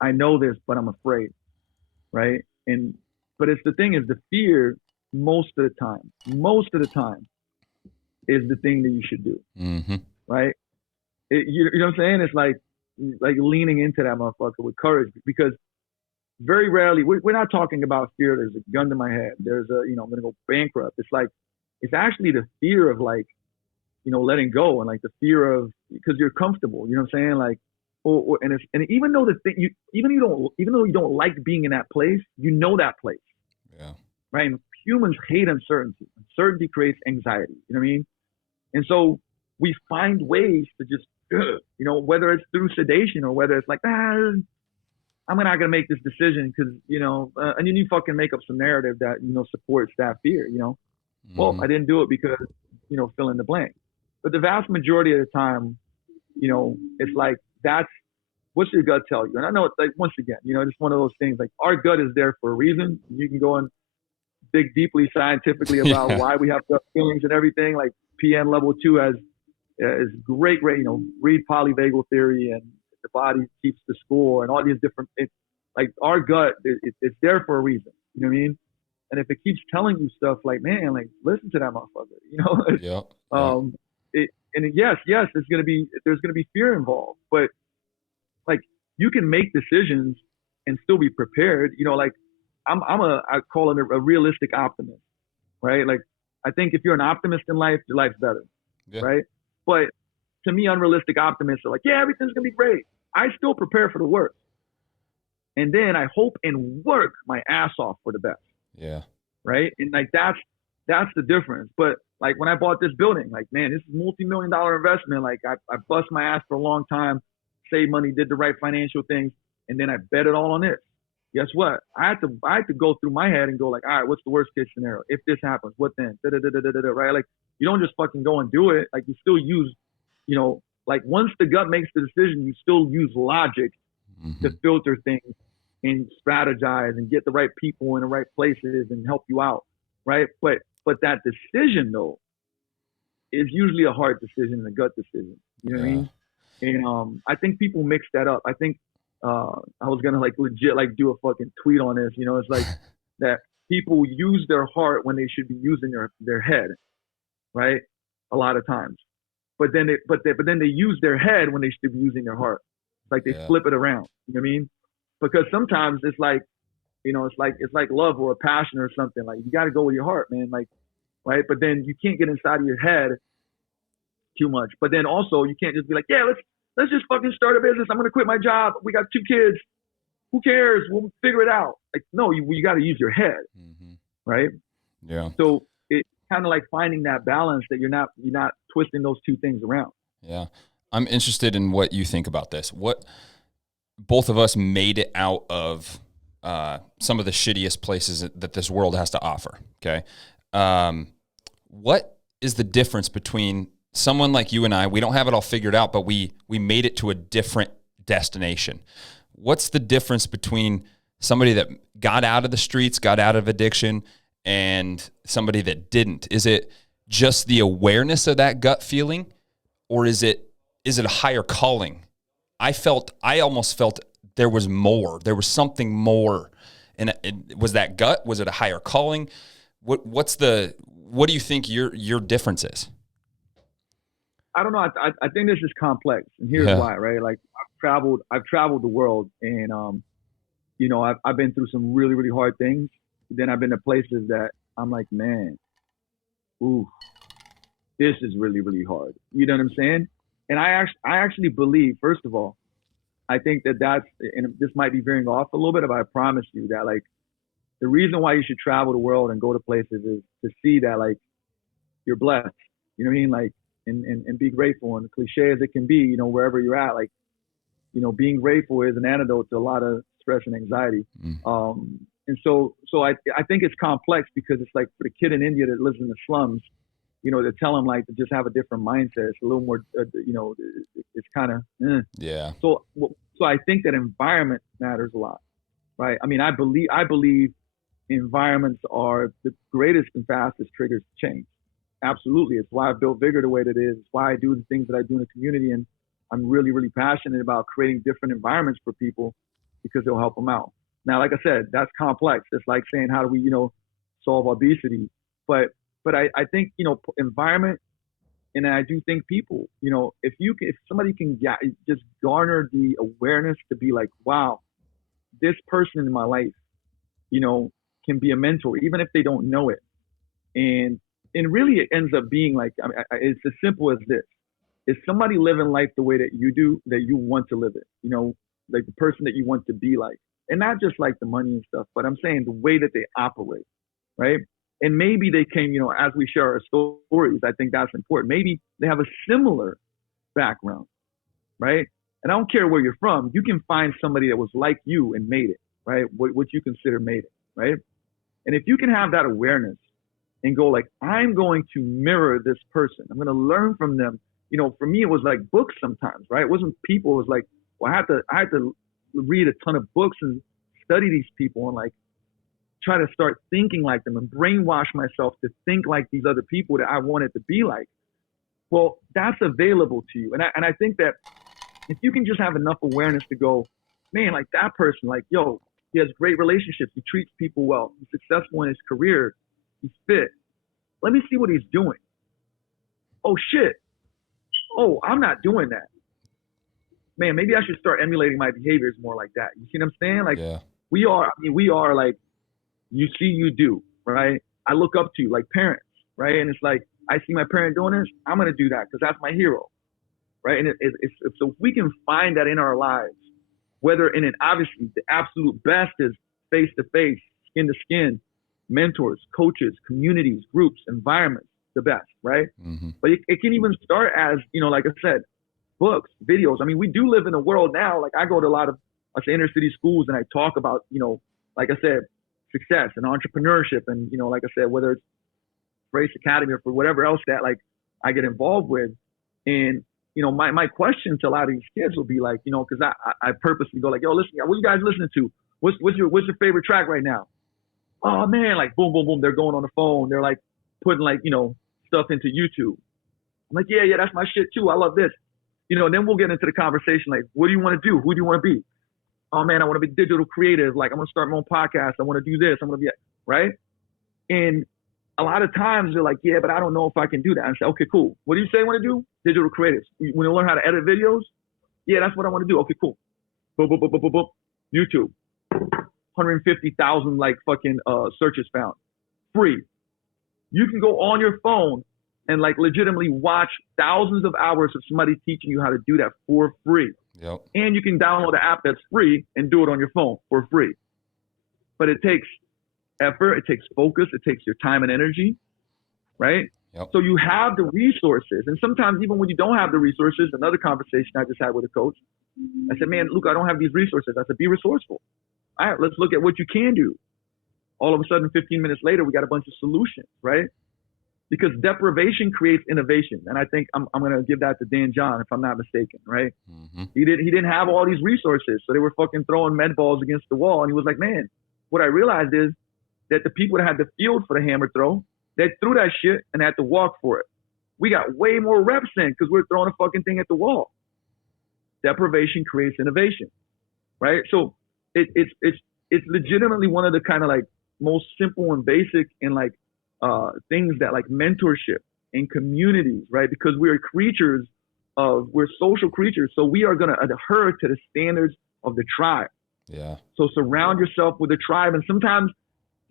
I know this, but I'm afraid. Right. But it's the thing is, the fear most of the time is the thing that you should do. Mm-hmm. Right. You know what I'm saying? It's like leaning into that motherfucker with courage, because very rarely, we're not talking about fear. There's a gun to my head. There's I'm going to go bankrupt. It's like, it's actually the fear of, like, letting go, and like the fear of, because you're comfortable, you know what I'm saying? Like, and even though even though you don't like being in that place, that place. Yeah. Right. And humans hate uncertainty. Uncertainty creates anxiety. You know what I mean? And so we find ways to just, whether it's through sedation or whether it's like, I'm not gonna make this decision because and then you fucking make up some narrative that supports that fear. Mm-hmm. Well, I didn't do it because fill in the blank. But the vast majority of the time, it's like, that's what's your gut tell you. And I know it's like, once again, it's one of those things, like, our gut is there for a reason. You can go and dig deeply scientifically about why we have gut feelings and everything. Like, PN level 2 is great, read polyvagal theory and the body keeps the score and all these different, like our gut, it's there for a reason. You know what I mean? And if it keeps telling you stuff like, man, like listen to that motherfucker, you know? Yeah. Yes, there's gonna be fear involved, but like you can make decisions and still be prepared. You know, like I call it a realistic optimist, right? Like I think if you're an optimist in life, your life's better, right? But to me, unrealistic optimists are like, yeah, everything's gonna be great. I still prepare for the worst, and then I hope and work my ass off for the best. Yeah. Right. And like that's the difference. But like when I bought this building, like, man, this is multi-million-dollar investment. Like I bust my ass for a long time, saved money, did the right financial things, and then I bet it all on this. Guess what? I had to go through my head and go like, all right, what's the worst case scenario? If this happens, what then? Right? Like you don't just fucking go and do it. Like you still use, you know, like once the gut makes the decision, you still use logic to filter things and strategize and get the right people in the right places and help you out, right? But that decision though is usually a hard decision and a gut decision. You know what I mean? And I think people mix that up. I think I was gonna like legit like do a fucking tweet on this. You know, it's like that people use their heart when they should be using their head, right? A lot of times, but then they use their head when they should be using their heart. It's like they flip it around. You know what I mean? Because sometimes it's like, you know, it's like love or a passion or something. Like you got to go with your heart, man. Like, right? But then you can't get inside of your head too much. But then also you can't just be like, yeah, let's just fucking start a business. I'm gonna quit my job. We got 2 kids. Who cares? We'll figure it out. Like, no, you got to use your head, right? Yeah. So it's kind of like finding that balance that you're not twisting those 2 things around. Yeah, I'm interested in what you think about this. What both of us made it out of some of the shittiest places that this world has to offer. Okay. What is the difference between someone like you and I? We don't have it all figured out, but we made it to a different destination. What's the difference between somebody that got out of the streets, got out of addiction, and somebody that didn't? Is it just the awareness of that gut feeling, or is it a higher calling? I almost felt there was more. There was something more. And was that gut? Was it a higher calling? What do you think your difference is? I don't know. I think this is complex, and here's why. Right? Like I've traveled the world, and you know, I've been through some really, really hard things. Then I've been to places that I'm like, man, ooh, this is really, really hard. You know what I'm saying? And I actually believe, first of all, I think that's, and this might be veering off a little bit, but I promise you that like the reason why you should travel the world and go to places is to see that like you're blessed. You know what I mean? Like, and be grateful. And cliche as it can be, you know, wherever you're at, like, you know, being grateful is an antidote to a lot of stress and anxiety. And so I think it's complex because it's like for the kid in India that lives in the slums, you know, to tell him like to just have a different mindset. It's a little more, you know, it's kind of, yeah. So I think that environment matters a lot, right? I mean, I believe environments are the greatest and fastest triggers to change. Absolutely. It's why I built Vigor the way that it is. It's why I do the things that I do in the community. And I'm really, really passionate about creating different environments for people because they'll help them out. Now, like I said, that's complex. It's like saying, how do we, you know, solve obesity? But I think, you know, environment, and I do think people, you know, if somebody can just garner the awareness to be like, wow, this person in my life, you know, can be a mentor, even if they don't know it. And really it ends up being like, I mean, it's as simple as this. Is somebody living life the way that you do, that you want to live it, you know, like the person that you want to be like, and not just like the money and stuff, but I'm saying the way that they operate, right? And maybe they came, you know, as we share our stories, I think that's important. Maybe they have a similar background, right? And I don't care where you're from. You can find somebody that was like you and made it, right? What you consider made it, right? And if you can have that awareness and go like, I'm going to mirror this person. I'm going to learn from them. You know, for me, it was like books sometimes, right? It wasn't people. It was like, well, I had to read a ton of books and study these people and like try to start thinking like them and brainwash myself to think like these other people that I wanted to be like. Well, that's available to you. And I think that If you can just have enough awareness to go, man, like that person, like, yo, he has great relationships. He treats people well. He's successful in his career. He's fit. Let me see what he's doing. Oh, shit. Oh, I'm not doing that. Man, maybe I should start emulating my behaviors more like that. You see what I'm saying? Like, Yeah. we are like, you see, you do, right? I look up to you like parents, right? And it's like, I see my parent doing this, I'm going to do that because that's my hero, right? And so if we can find that in our lives, whether in it, obviously the absolute best is face to face, skin to skin, mentors, coaches, communities, groups, environments, the best, right? Mm-hmm. But it can even start as, like I said, books, videos. I mean, we do live in a world now, like I go to a lot of inner city schools and I talk about, like I said, success and entrepreneurship. And, like I said, whether it's Race Academy or for whatever else that like I get involved with. And, my question to a lot of these kids will be like, cause I purposely go like, yo, listen, what are you guys listening to? What's your favorite track right now? Oh man, like boom, boom, boom. They're going on the phone. They're like putting like, stuff into YouTube. I'm like, yeah, that's my shit too. I love this. And then we'll get into the conversation. Like, what do you want to do? Who do you want to be? Oh man, I want to be digital creative. Like, I'm going to start my own podcast. I want to do this. I'm going to be, right? And a lot of times they're like, yeah, but I don't know if I can do that. I say, okay, cool. What do you say you want to do? Digital creatives. You want to learn how to edit videos? Yeah, that's what I want to do. Okay, cool. Boop, boop, boop, boop, boop, boop. YouTube. 150,000 like fucking searches found. Free. You can go on your phone and like legitimately watch thousands of hours of somebody teaching you how to do that for free. Yep. And you can download the app that's free and do it on your phone for free. But it takes effort, it takes focus, it takes your time and energy, right? Yep. So you have the resources. And sometimes even when you don't have the resources, another conversation I just had with a coach, I said, man, Luka, I don't have these resources. I said, be resourceful. All right, let's look at what you can do. All of a sudden, 15 minutes later, we got a bunch of solutions, right? Because deprivation creates innovation. And I think I'm going to give that to Dan John, if I'm not mistaken, right? Mm-hmm. He didn't have all these resources. So they were fucking throwing med balls against the wall. And he was like, man, what I realized is that the people that had the field for the hammer throw, they threw that shit and had to walk for it. We got way more reps in because we're throwing a fucking thing at the wall. Deprivation creates innovation, right? So it's legitimately one of the kind of like most simple and basic and like things that like mentorship and communities, right? Because we're social creatures. So we are going to adhere to the standards of the tribe. Yeah. So surround yourself with a tribe. And sometimes,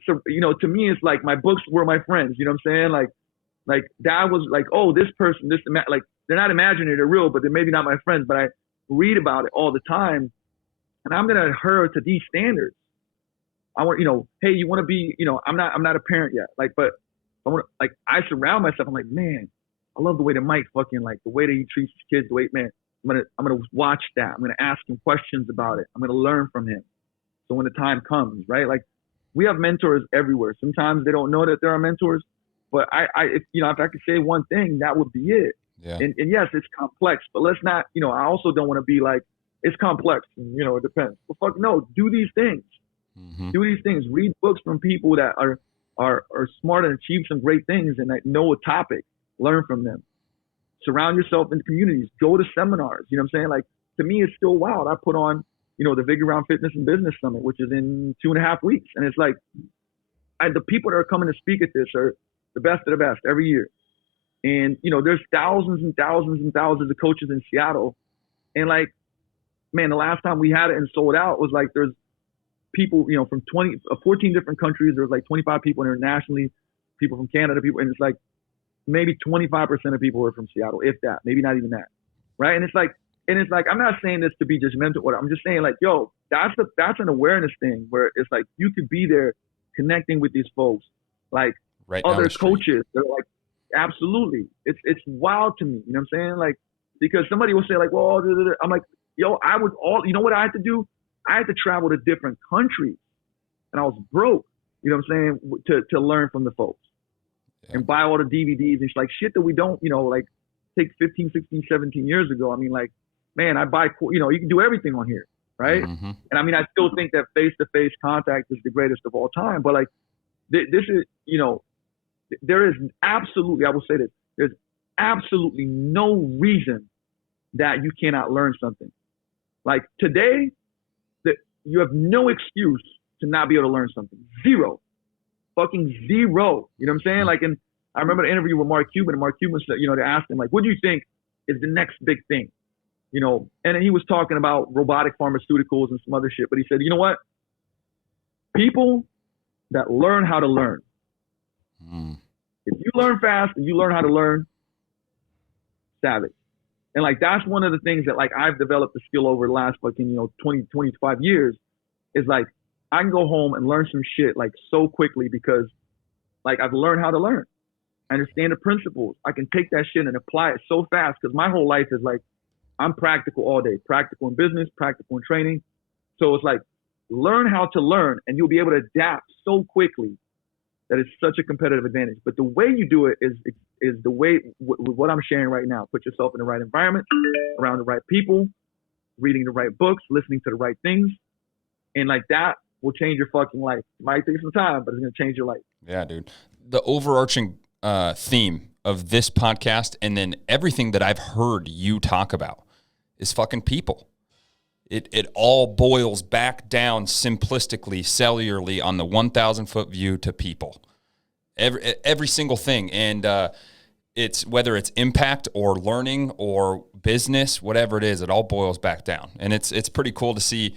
so, to me, it's like my books were my friends, you know what I'm saying? Like that was like, oh, this person, like they're not imaginary, they're real, but they're maybe not my friends, but I read about it all the time. And I'm going to adhere to these standards. I want, hey, you want to be, I'm not a parent yet. Like, but I want to, like, I surround myself. I'm like, man, I love the way that Mike fucking, like the way that he treats his kids, the way, man, I'm going to watch that. I'm going to ask him questions about it. I'm going to learn from him. So when the time comes, right? Like we have mentors everywhere. Sometimes they don't know that there are mentors, but if I could say one thing, that would be it. Yeah. And yes, it's complex, but let's not, I also don't want to be like, it's complex, and, it depends. Well, fuck no, do these things. Mm-hmm. Do these things. Read books from people that are smart and achieve some great things and that know a topic. Learn from them. Surround yourself in communities. Go to seminars. You know what I'm saying? Like, to me, it's still wild. I put on, the Big Around Fitness and Business Summit, which is in 2.5 weeks. And it's like, the people that are coming to speak at this are the best of the best every year. And, there's thousands and thousands and thousands of coaches in Seattle. And like, man, the last time we had it and sold out was like, there's people, from 14 different countries. There's like 25 people internationally, people from Canada, people. And it's like, maybe 25% of people are from Seattle, if that, maybe not even that. Right. And it's like, I'm not saying this to be judgmental. I'm just saying like, yo, that's an awareness thing where it's like, you could be there connecting with these folks, like right other coaches. They're like, absolutely. It's wild to me. You know what I'm saying? Like, because somebody will say like, well, I'm like, yo, you know what I had to do? I had to travel to different countries and I was broke, you know what I'm saying? To learn from the folks. Yeah. And buy all the DVDs and like shit that we don't, like take 15, 16, 17 years ago. I mean, like, man, I buy, you can do everything on here. Right. Mm-hmm. And I mean, I still think that face-to-face contact is the greatest of all time, but like this is, there is absolutely, I will say this, there's absolutely no reason that you cannot learn something. Like today, that you have no excuse to not be able to learn something. Zero. Fucking zero. You know what I'm saying? Like, and I remember the interview with Mark Cuban, and Mark Cuban said, they asked him, like, what do you think is the next big thing? And then he was talking about robotic pharmaceuticals and some other shit, but he said, you know what? People that learn how to learn. If you learn fast and you learn how to learn, savage. And like, that's one of the things that like I've developed the skill over the last fucking, 20, 25 years is like, I can go home and learn some shit like so quickly because like I've learned how to learn. I understand the principles. I can take that shit and apply it so fast because my whole life is like, I'm practical all day, practical in business, practical in training. So it's like, learn how to learn and you'll be able to adapt so quickly that it's such a competitive advantage. But the way you do it is the way what I'm sharing right now. Put yourself in the right environment, around the right people, reading the right books, listening to the right things. And like that will change your fucking life. It might take some time, but it's going to change your life. Yeah, dude. The overarching theme of this podcast and then everything that I've heard you talk about is fucking people. It all boils back down simplistically, cellularly on the 1,000-foot view to people. Every single thing. And it's whether it's impact or learning or business, whatever it is, it all boils back down. And it's pretty cool to see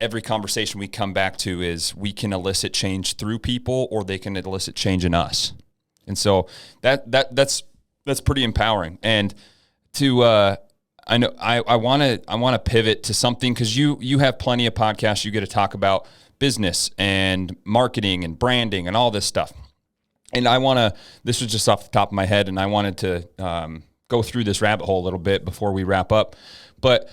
every conversation we come back to is we can elicit change through people or they can elicit change in us. And so that's pretty empowering. And to I know I want to pivot to something because you have plenty of podcasts. You get to talk about business and marketing and branding and all this stuff. And this was just off the top of my head, and I wanted to go through this rabbit hole a little bit before we wrap up. But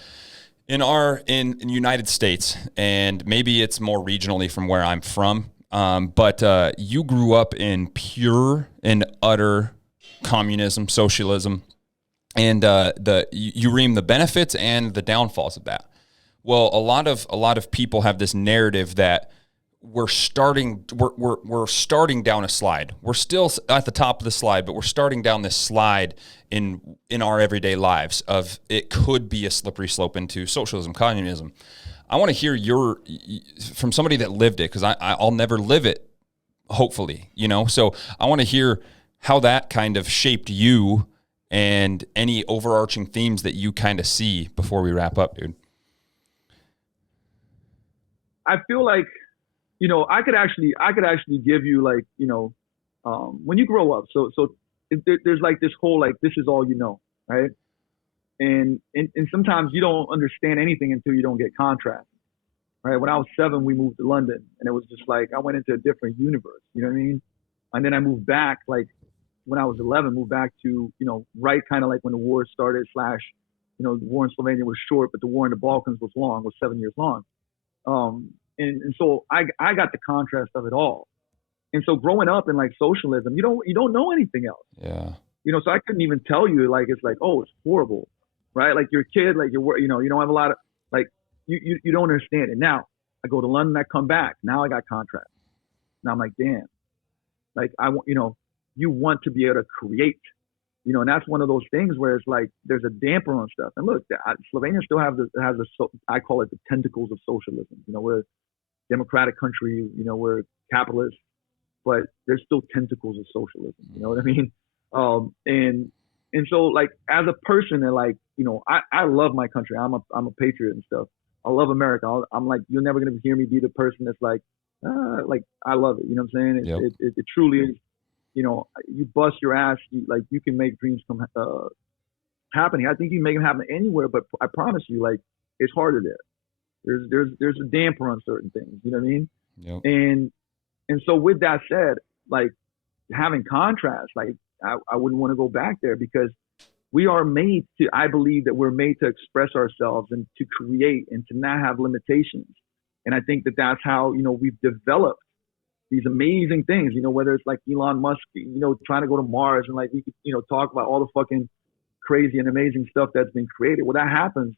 in United States, and maybe it's more regionally from where I'm from, but you grew up in pure and utter communism, socialism. And you reap the benefits and the downfalls of that. Well, a lot of people have this narrative that we're starting down a slide. We're still at the top of the slide, but we're starting down this slide in our everyday lives of it could be a slippery slope into socialism, communism. I want to hear from somebody that lived it because I'll never live it, hopefully, So I want to hear how that kind of shaped you and any overarching themes that you kind of see before we wrap up, dude. I feel like, I could actually give you like, when you grow up, so there's like this whole, like, this is all you know, right? And sometimes you don't understand anything until you don't get contrast, right? When I was 7, we moved to London and it was just like, I went into a different universe, you know what I mean? And then I moved back, like, when I was 11, moved back to, right kind of like when the war started / the war in Slovenia was short, but the war in the Balkans was long, was 7 years long. And so I got the contrast of it all. And so growing up in like socialism, you don't know anything else. Yeah. So I couldn't even tell you like, it's like, oh, it's horrible, right? Like you're a kid, like you don't have a lot of, like, you don't understand it. Now I go to London, I come back. Now I got contrast. Now I'm like, damn, like you want to be able to create, and that's one of those things where it's like there's a damper on stuff. And look, Slovenia still has I call it the tentacles of socialism. We're a democratic country, we're capitalist, but there's still tentacles of socialism. You know what I mean? And so like as a person, and like I love my country. I'm a patriot and stuff. I love America. I'm like, you're never gonna hear me be the person that's like I love it. You know what I'm saying? Yep. It truly is. You bust your ass, you can make dreams come happening. I think you can make them happen anywhere, but I promise you, like, it's harder there. There's a damper on certain things. You know what I mean? Yep. And so with that said, like having contrast, like I wouldn't want to go back there because we are made to. I believe that we're made to express ourselves and to create and to not have limitations. And I think that that's how we've developed these amazing things, whether it's like Elon Musk, trying to go to Mars and like we could, talk about all the fucking crazy and amazing stuff that's been created. Well, that happens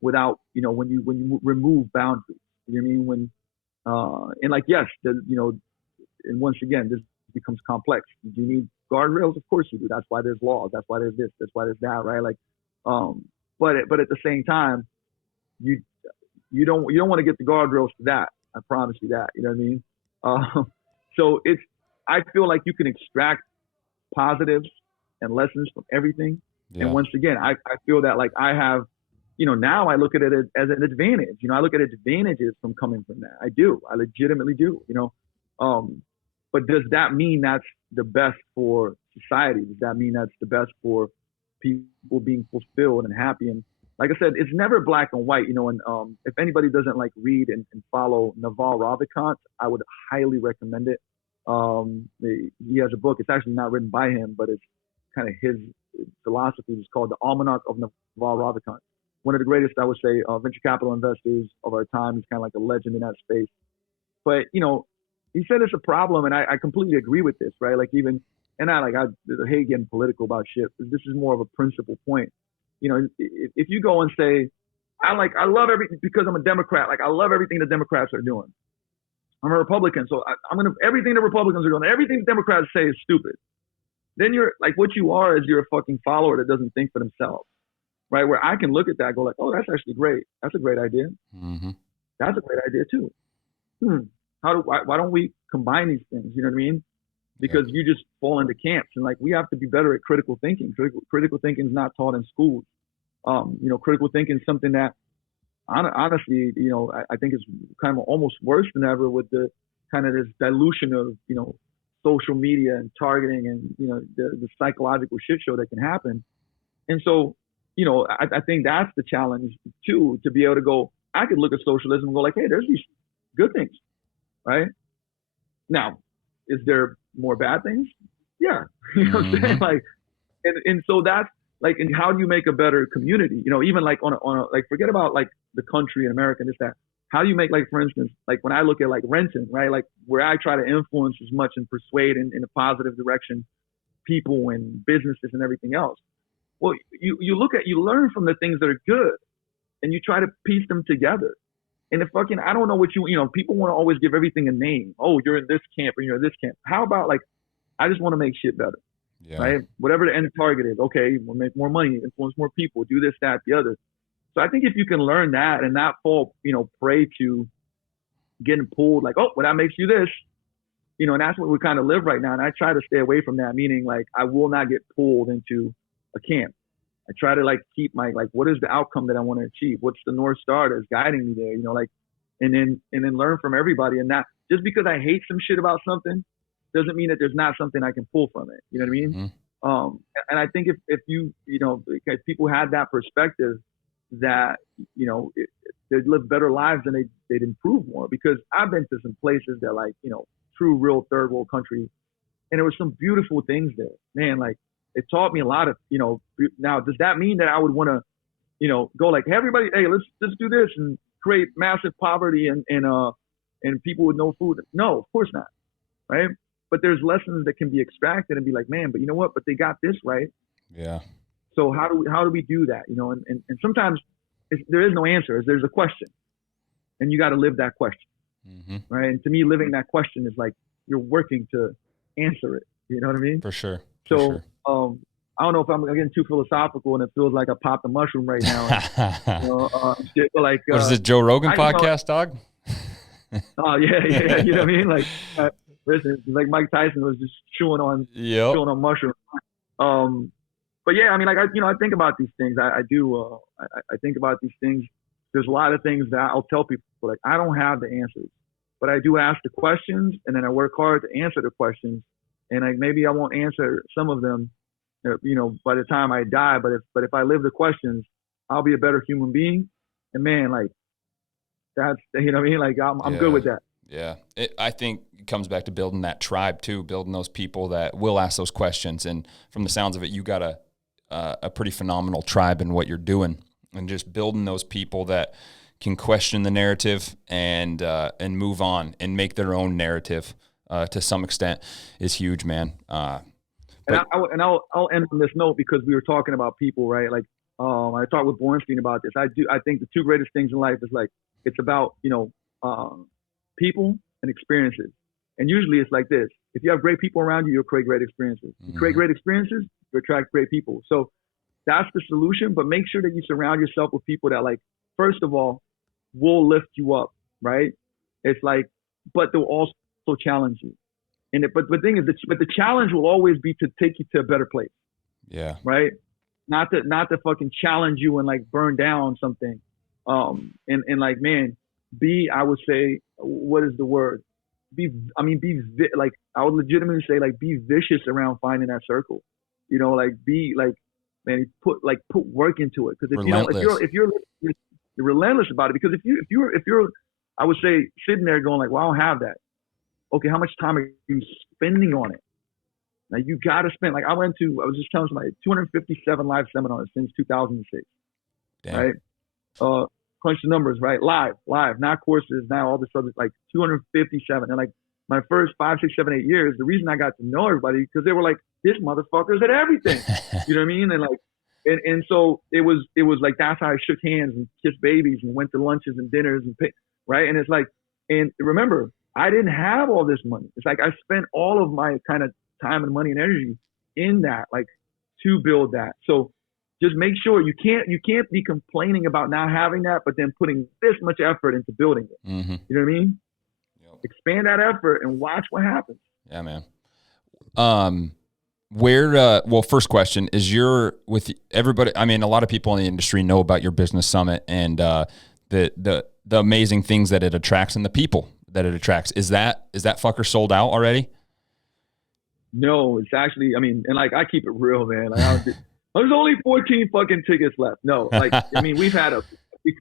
without, when you remove boundaries. You know what I mean? When, and like, yes, and once again, this becomes complex. Do you need guardrails? Of course you do. That's why there's laws. That's why there's this. That's why there's that, right? Like, but at the same time, you don't want to get the guardrails for that. I promise you that. You know what I mean? So I feel like you can extract positives and lessons from everything. Yeah. And once again, I feel that like I have, now I look at it as an advantage. I look at advantages from coming from that. I do. I legitimately do. But does that mean that's the best for society? Does that mean that's the best for people being fulfilled and happy? And like I said, it's never black and white. And if anybody doesn't like read and follow Naval Ravikant, I would highly recommend it. He has a book. It's actually not written by him, but it's kind of his philosophy. It's called The Almanac of Naval Ravikant. One of the greatest, I would say, venture capital investors of our time. He's kind of like a legend in that space. But, he said it's a problem, and I completely agree with this, right? Like I hate getting political about shit. This is more of a principle point. If you go and say, I love everything because I'm a Democrat. Like I love everything the Democrats are doing. I'm a Republican, so everything the Republicans are doing, everything the Democrats say is stupid. Then you're like, what you are is you're a fucking follower that doesn't think for themselves, right? Where I can look at that and go like, oh, that's actually great. That's a great idea. Mm-hmm. That's a great idea too. Why don't we combine these things? You know what I mean? Because you just fall into camps, and like we have to be better at critical thinking. Critical thinking is not taught in schools. Critical thinking is something that honestly, I think it's kind of almost worse than ever with the kind of this dilution of, social media and targeting and, the psychological shit show that can happen. And so, I think that's the challenge too, to be able to go, I could look at socialism and go like, hey, there's these good things, right? Now, is there more bad things? Yeah. You know what I'm saying? Like, and so that's like, and how do you make a better community? Even like on a like, forget about like the country and America and this, that. How do you make, like, for instance, like when I look at like renting, right? Like where I try to influence as much and persuade in a positive direction, people and businesses and everything else. Well, you learn from the things that are good and you try to piece them together. And if I don't know what people want to always give everything a name. Oh, you're in this camp or you're in this camp. How about like, I just want to make shit better, right? Whatever the end target is. Okay, we'll make more money, influence more people, do this, that, the other. So I think if you can learn that and not fall, prey to getting pulled like, oh, well, that makes you this, and that's what we kind of live right now. And I try to stay away from that, meaning like I will not get pulled into a camp. I try to like keep like, what is the outcome that I want to achieve? What's the North Star that's guiding me there? And then learn from everybody. And not just because I hate some shit about something doesn't mean that there's not something I can pull from it. You know what I mean? Mm-hmm. And I think if if people had that perspective, that they'd live better lives and they'd improve more. Because I've been to some places that like true real third world countries, and there were some beautiful things there, man. Like it taught me a lot of now does that mean that I would want to go like, hey, everybody, hey, let's do this and create massive poverty and people with no food? No, of course not, right? But there's lessons that can be extracted and be like, man, but you know what, but they got this right. Yeah. So how do we do that? And sometimes there is no answer. There's a question, and you got to live that question, right? And to me, living that question is like you're working to answer it. You know what I mean? For sure. So I don't know if I'm getting too philosophical, and it feels like I popped a mushroom right now. And, shit, but like, what is this, Joe Rogan podcast, dog? Oh yeah. You know what I mean? Like, listen, like Mike Tyson was just chewing on mushrooms. But yeah, I mean, like I think about these things. I do. I think about these things. There's a lot of things that I'll tell people, like I don't have the answers, but I do ask the questions, and then I work hard to answer the questions. And maybe I won't answer some of them, by the time I die. But if I live the questions, I'll be a better human being. And man, like that's what I mean. Like I'm good with that. Yeah, I think it comes back to building that tribe too, building those people that will ask those questions. And from the sounds of it, you got a pretty phenomenal tribe in what you're doing, and just building those people that can question the narrative and move on and make their own narrative to some extent is huge, man. I'll end on this note, because we were talking about people, right? Like I talked with Bornstein about this. I think the two greatest things in life is like it's about people and experiences. And usually it's like this: if you have great people around you, you'll create great experiences. You create great experiences, you attract great people. So that's the solution. But make sure that you surround yourself with people that, like, first of all, will lift you up, right? It's like, but they'll also challenge you. But the thing is, but the challenge will always be to take you to a better place. Yeah. Right. Not to fucking challenge you and like burn down something. And like, man, I would say, what is the word? Like, I would legitimately say, like, be vicious around finding that circle. You know, like, be like, man, put work into it. Because if you're relentless about it, because if you're, I would say, sitting there going like, well, I don't have that. Okay, how much time are you spending on it? Now you got to spend, like, I was just telling somebody, 257 live seminars since 2006. Damn. Right? Crunch the numbers, right? Live, not courses, now all this other, like 257. And like my first 5, 6, 7, 8 years, the reason I got to know everybody, because they were like, this motherfucker's at everything. You know what I mean? And like, and so it was like, that's how I shook hands and kissed babies and went to lunches and dinners and right? And it's like, and remember, I didn't have all this money. It's like I spent all of my kind of time and money and energy in that, like, to build that. So just make sure you can't be complaining about not having that, but then putting this much effort into building it. Mm-hmm. You know what I mean? Yep. Expand that effort and watch what happens. Yeah, man. Well, first question is, with everybody, I mean, a lot of people in the industry know about your business summit and the amazing things that it attracts and the people that it attracts. Is that fucker sold out already? No, it's actually, I mean, and like, I keep it real, man. Like, there's only 14 fucking tickets left. No, like, I mean, we've had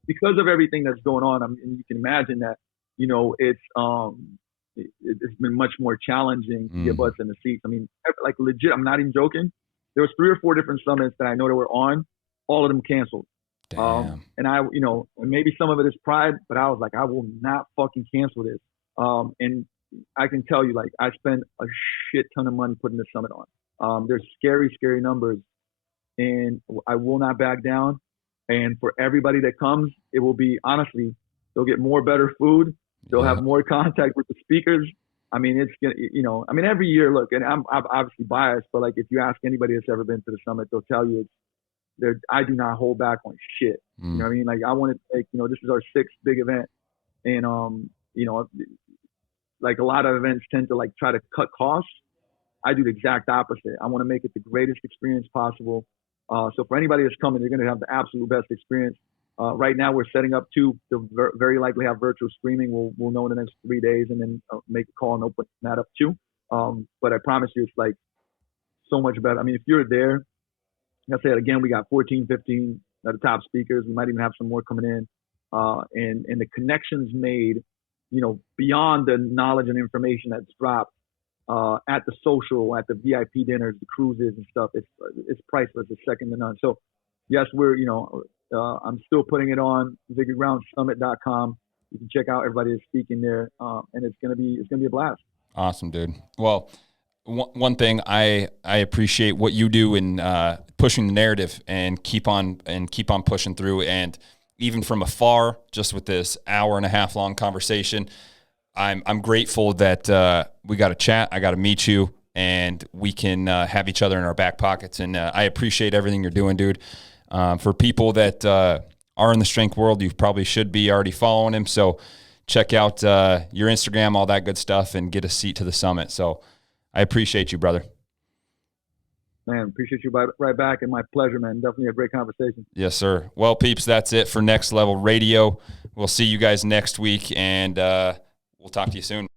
because of everything that's going on. I mean, you can imagine that, you know, it's been much more challenging to get butts in the seats. I mean, like, legit, I'm not even joking. There was 3 or 4 different summits that I know that were on, all of them canceled. Damn. And I, you know, maybe some of it is pride, but I was like, I will not fucking cancel this. And I can tell you, like, I spent a shit ton of money putting this summit on. There's scary, scary numbers, and I will not back down. And for everybody that comes, it will be, honestly, they'll get more better food. They'll have more contact with the speakers. I mean, it's gonna, you know, I mean, every year, look, and I'm obviously biased, but like, if you ask anybody that's ever been to the summit, they'll tell you I do not hold back on shit. You know what I mean? Like, I want to take, you know, this is our 6th big event, and you know, like, a lot of events tend to, like, try to cut costs. I do the exact opposite. I want to make it the greatest experience possible. So for anybody that's coming, you're going to have the absolute best experience. Right now, we're setting up to very likely have virtual streaming. We'll know in the next 3 days, and then make a call and open that up too. But I promise you, it's like so much better. I mean, if you're there, like I said, again, we got 14, 15 at the top speakers. We might even have some more coming in. And the connections made, you know, beyond the knowledge and information that's dropped at the social, at the VIP dinners, the cruises and stuff, it's priceless. It's second to none. So yes, we're, you know, I'm still putting it on VickyBrownSummit.com. You can check out everybody that's speaking there, and it's gonna be a blast. Awesome, dude. Well, one thing I appreciate what you do in pushing the narrative and keep on pushing through, and even from afar, just with this 1.5 hour long conversation, I'm grateful that we got to chat. I got to meet you, and we can have each other in our back pockets. And I appreciate everything you're doing, dude. For people that are in the strength world, you probably should be already following him. So check out your Instagram, all that good stuff, and get a seat to the summit. So I appreciate you, brother. Man, appreciate you right back, and my pleasure, man. Definitely a great conversation. Yes, sir. Well, peeps, that's it for Next Level Radio. We'll see you guys next week, and we'll talk to you soon.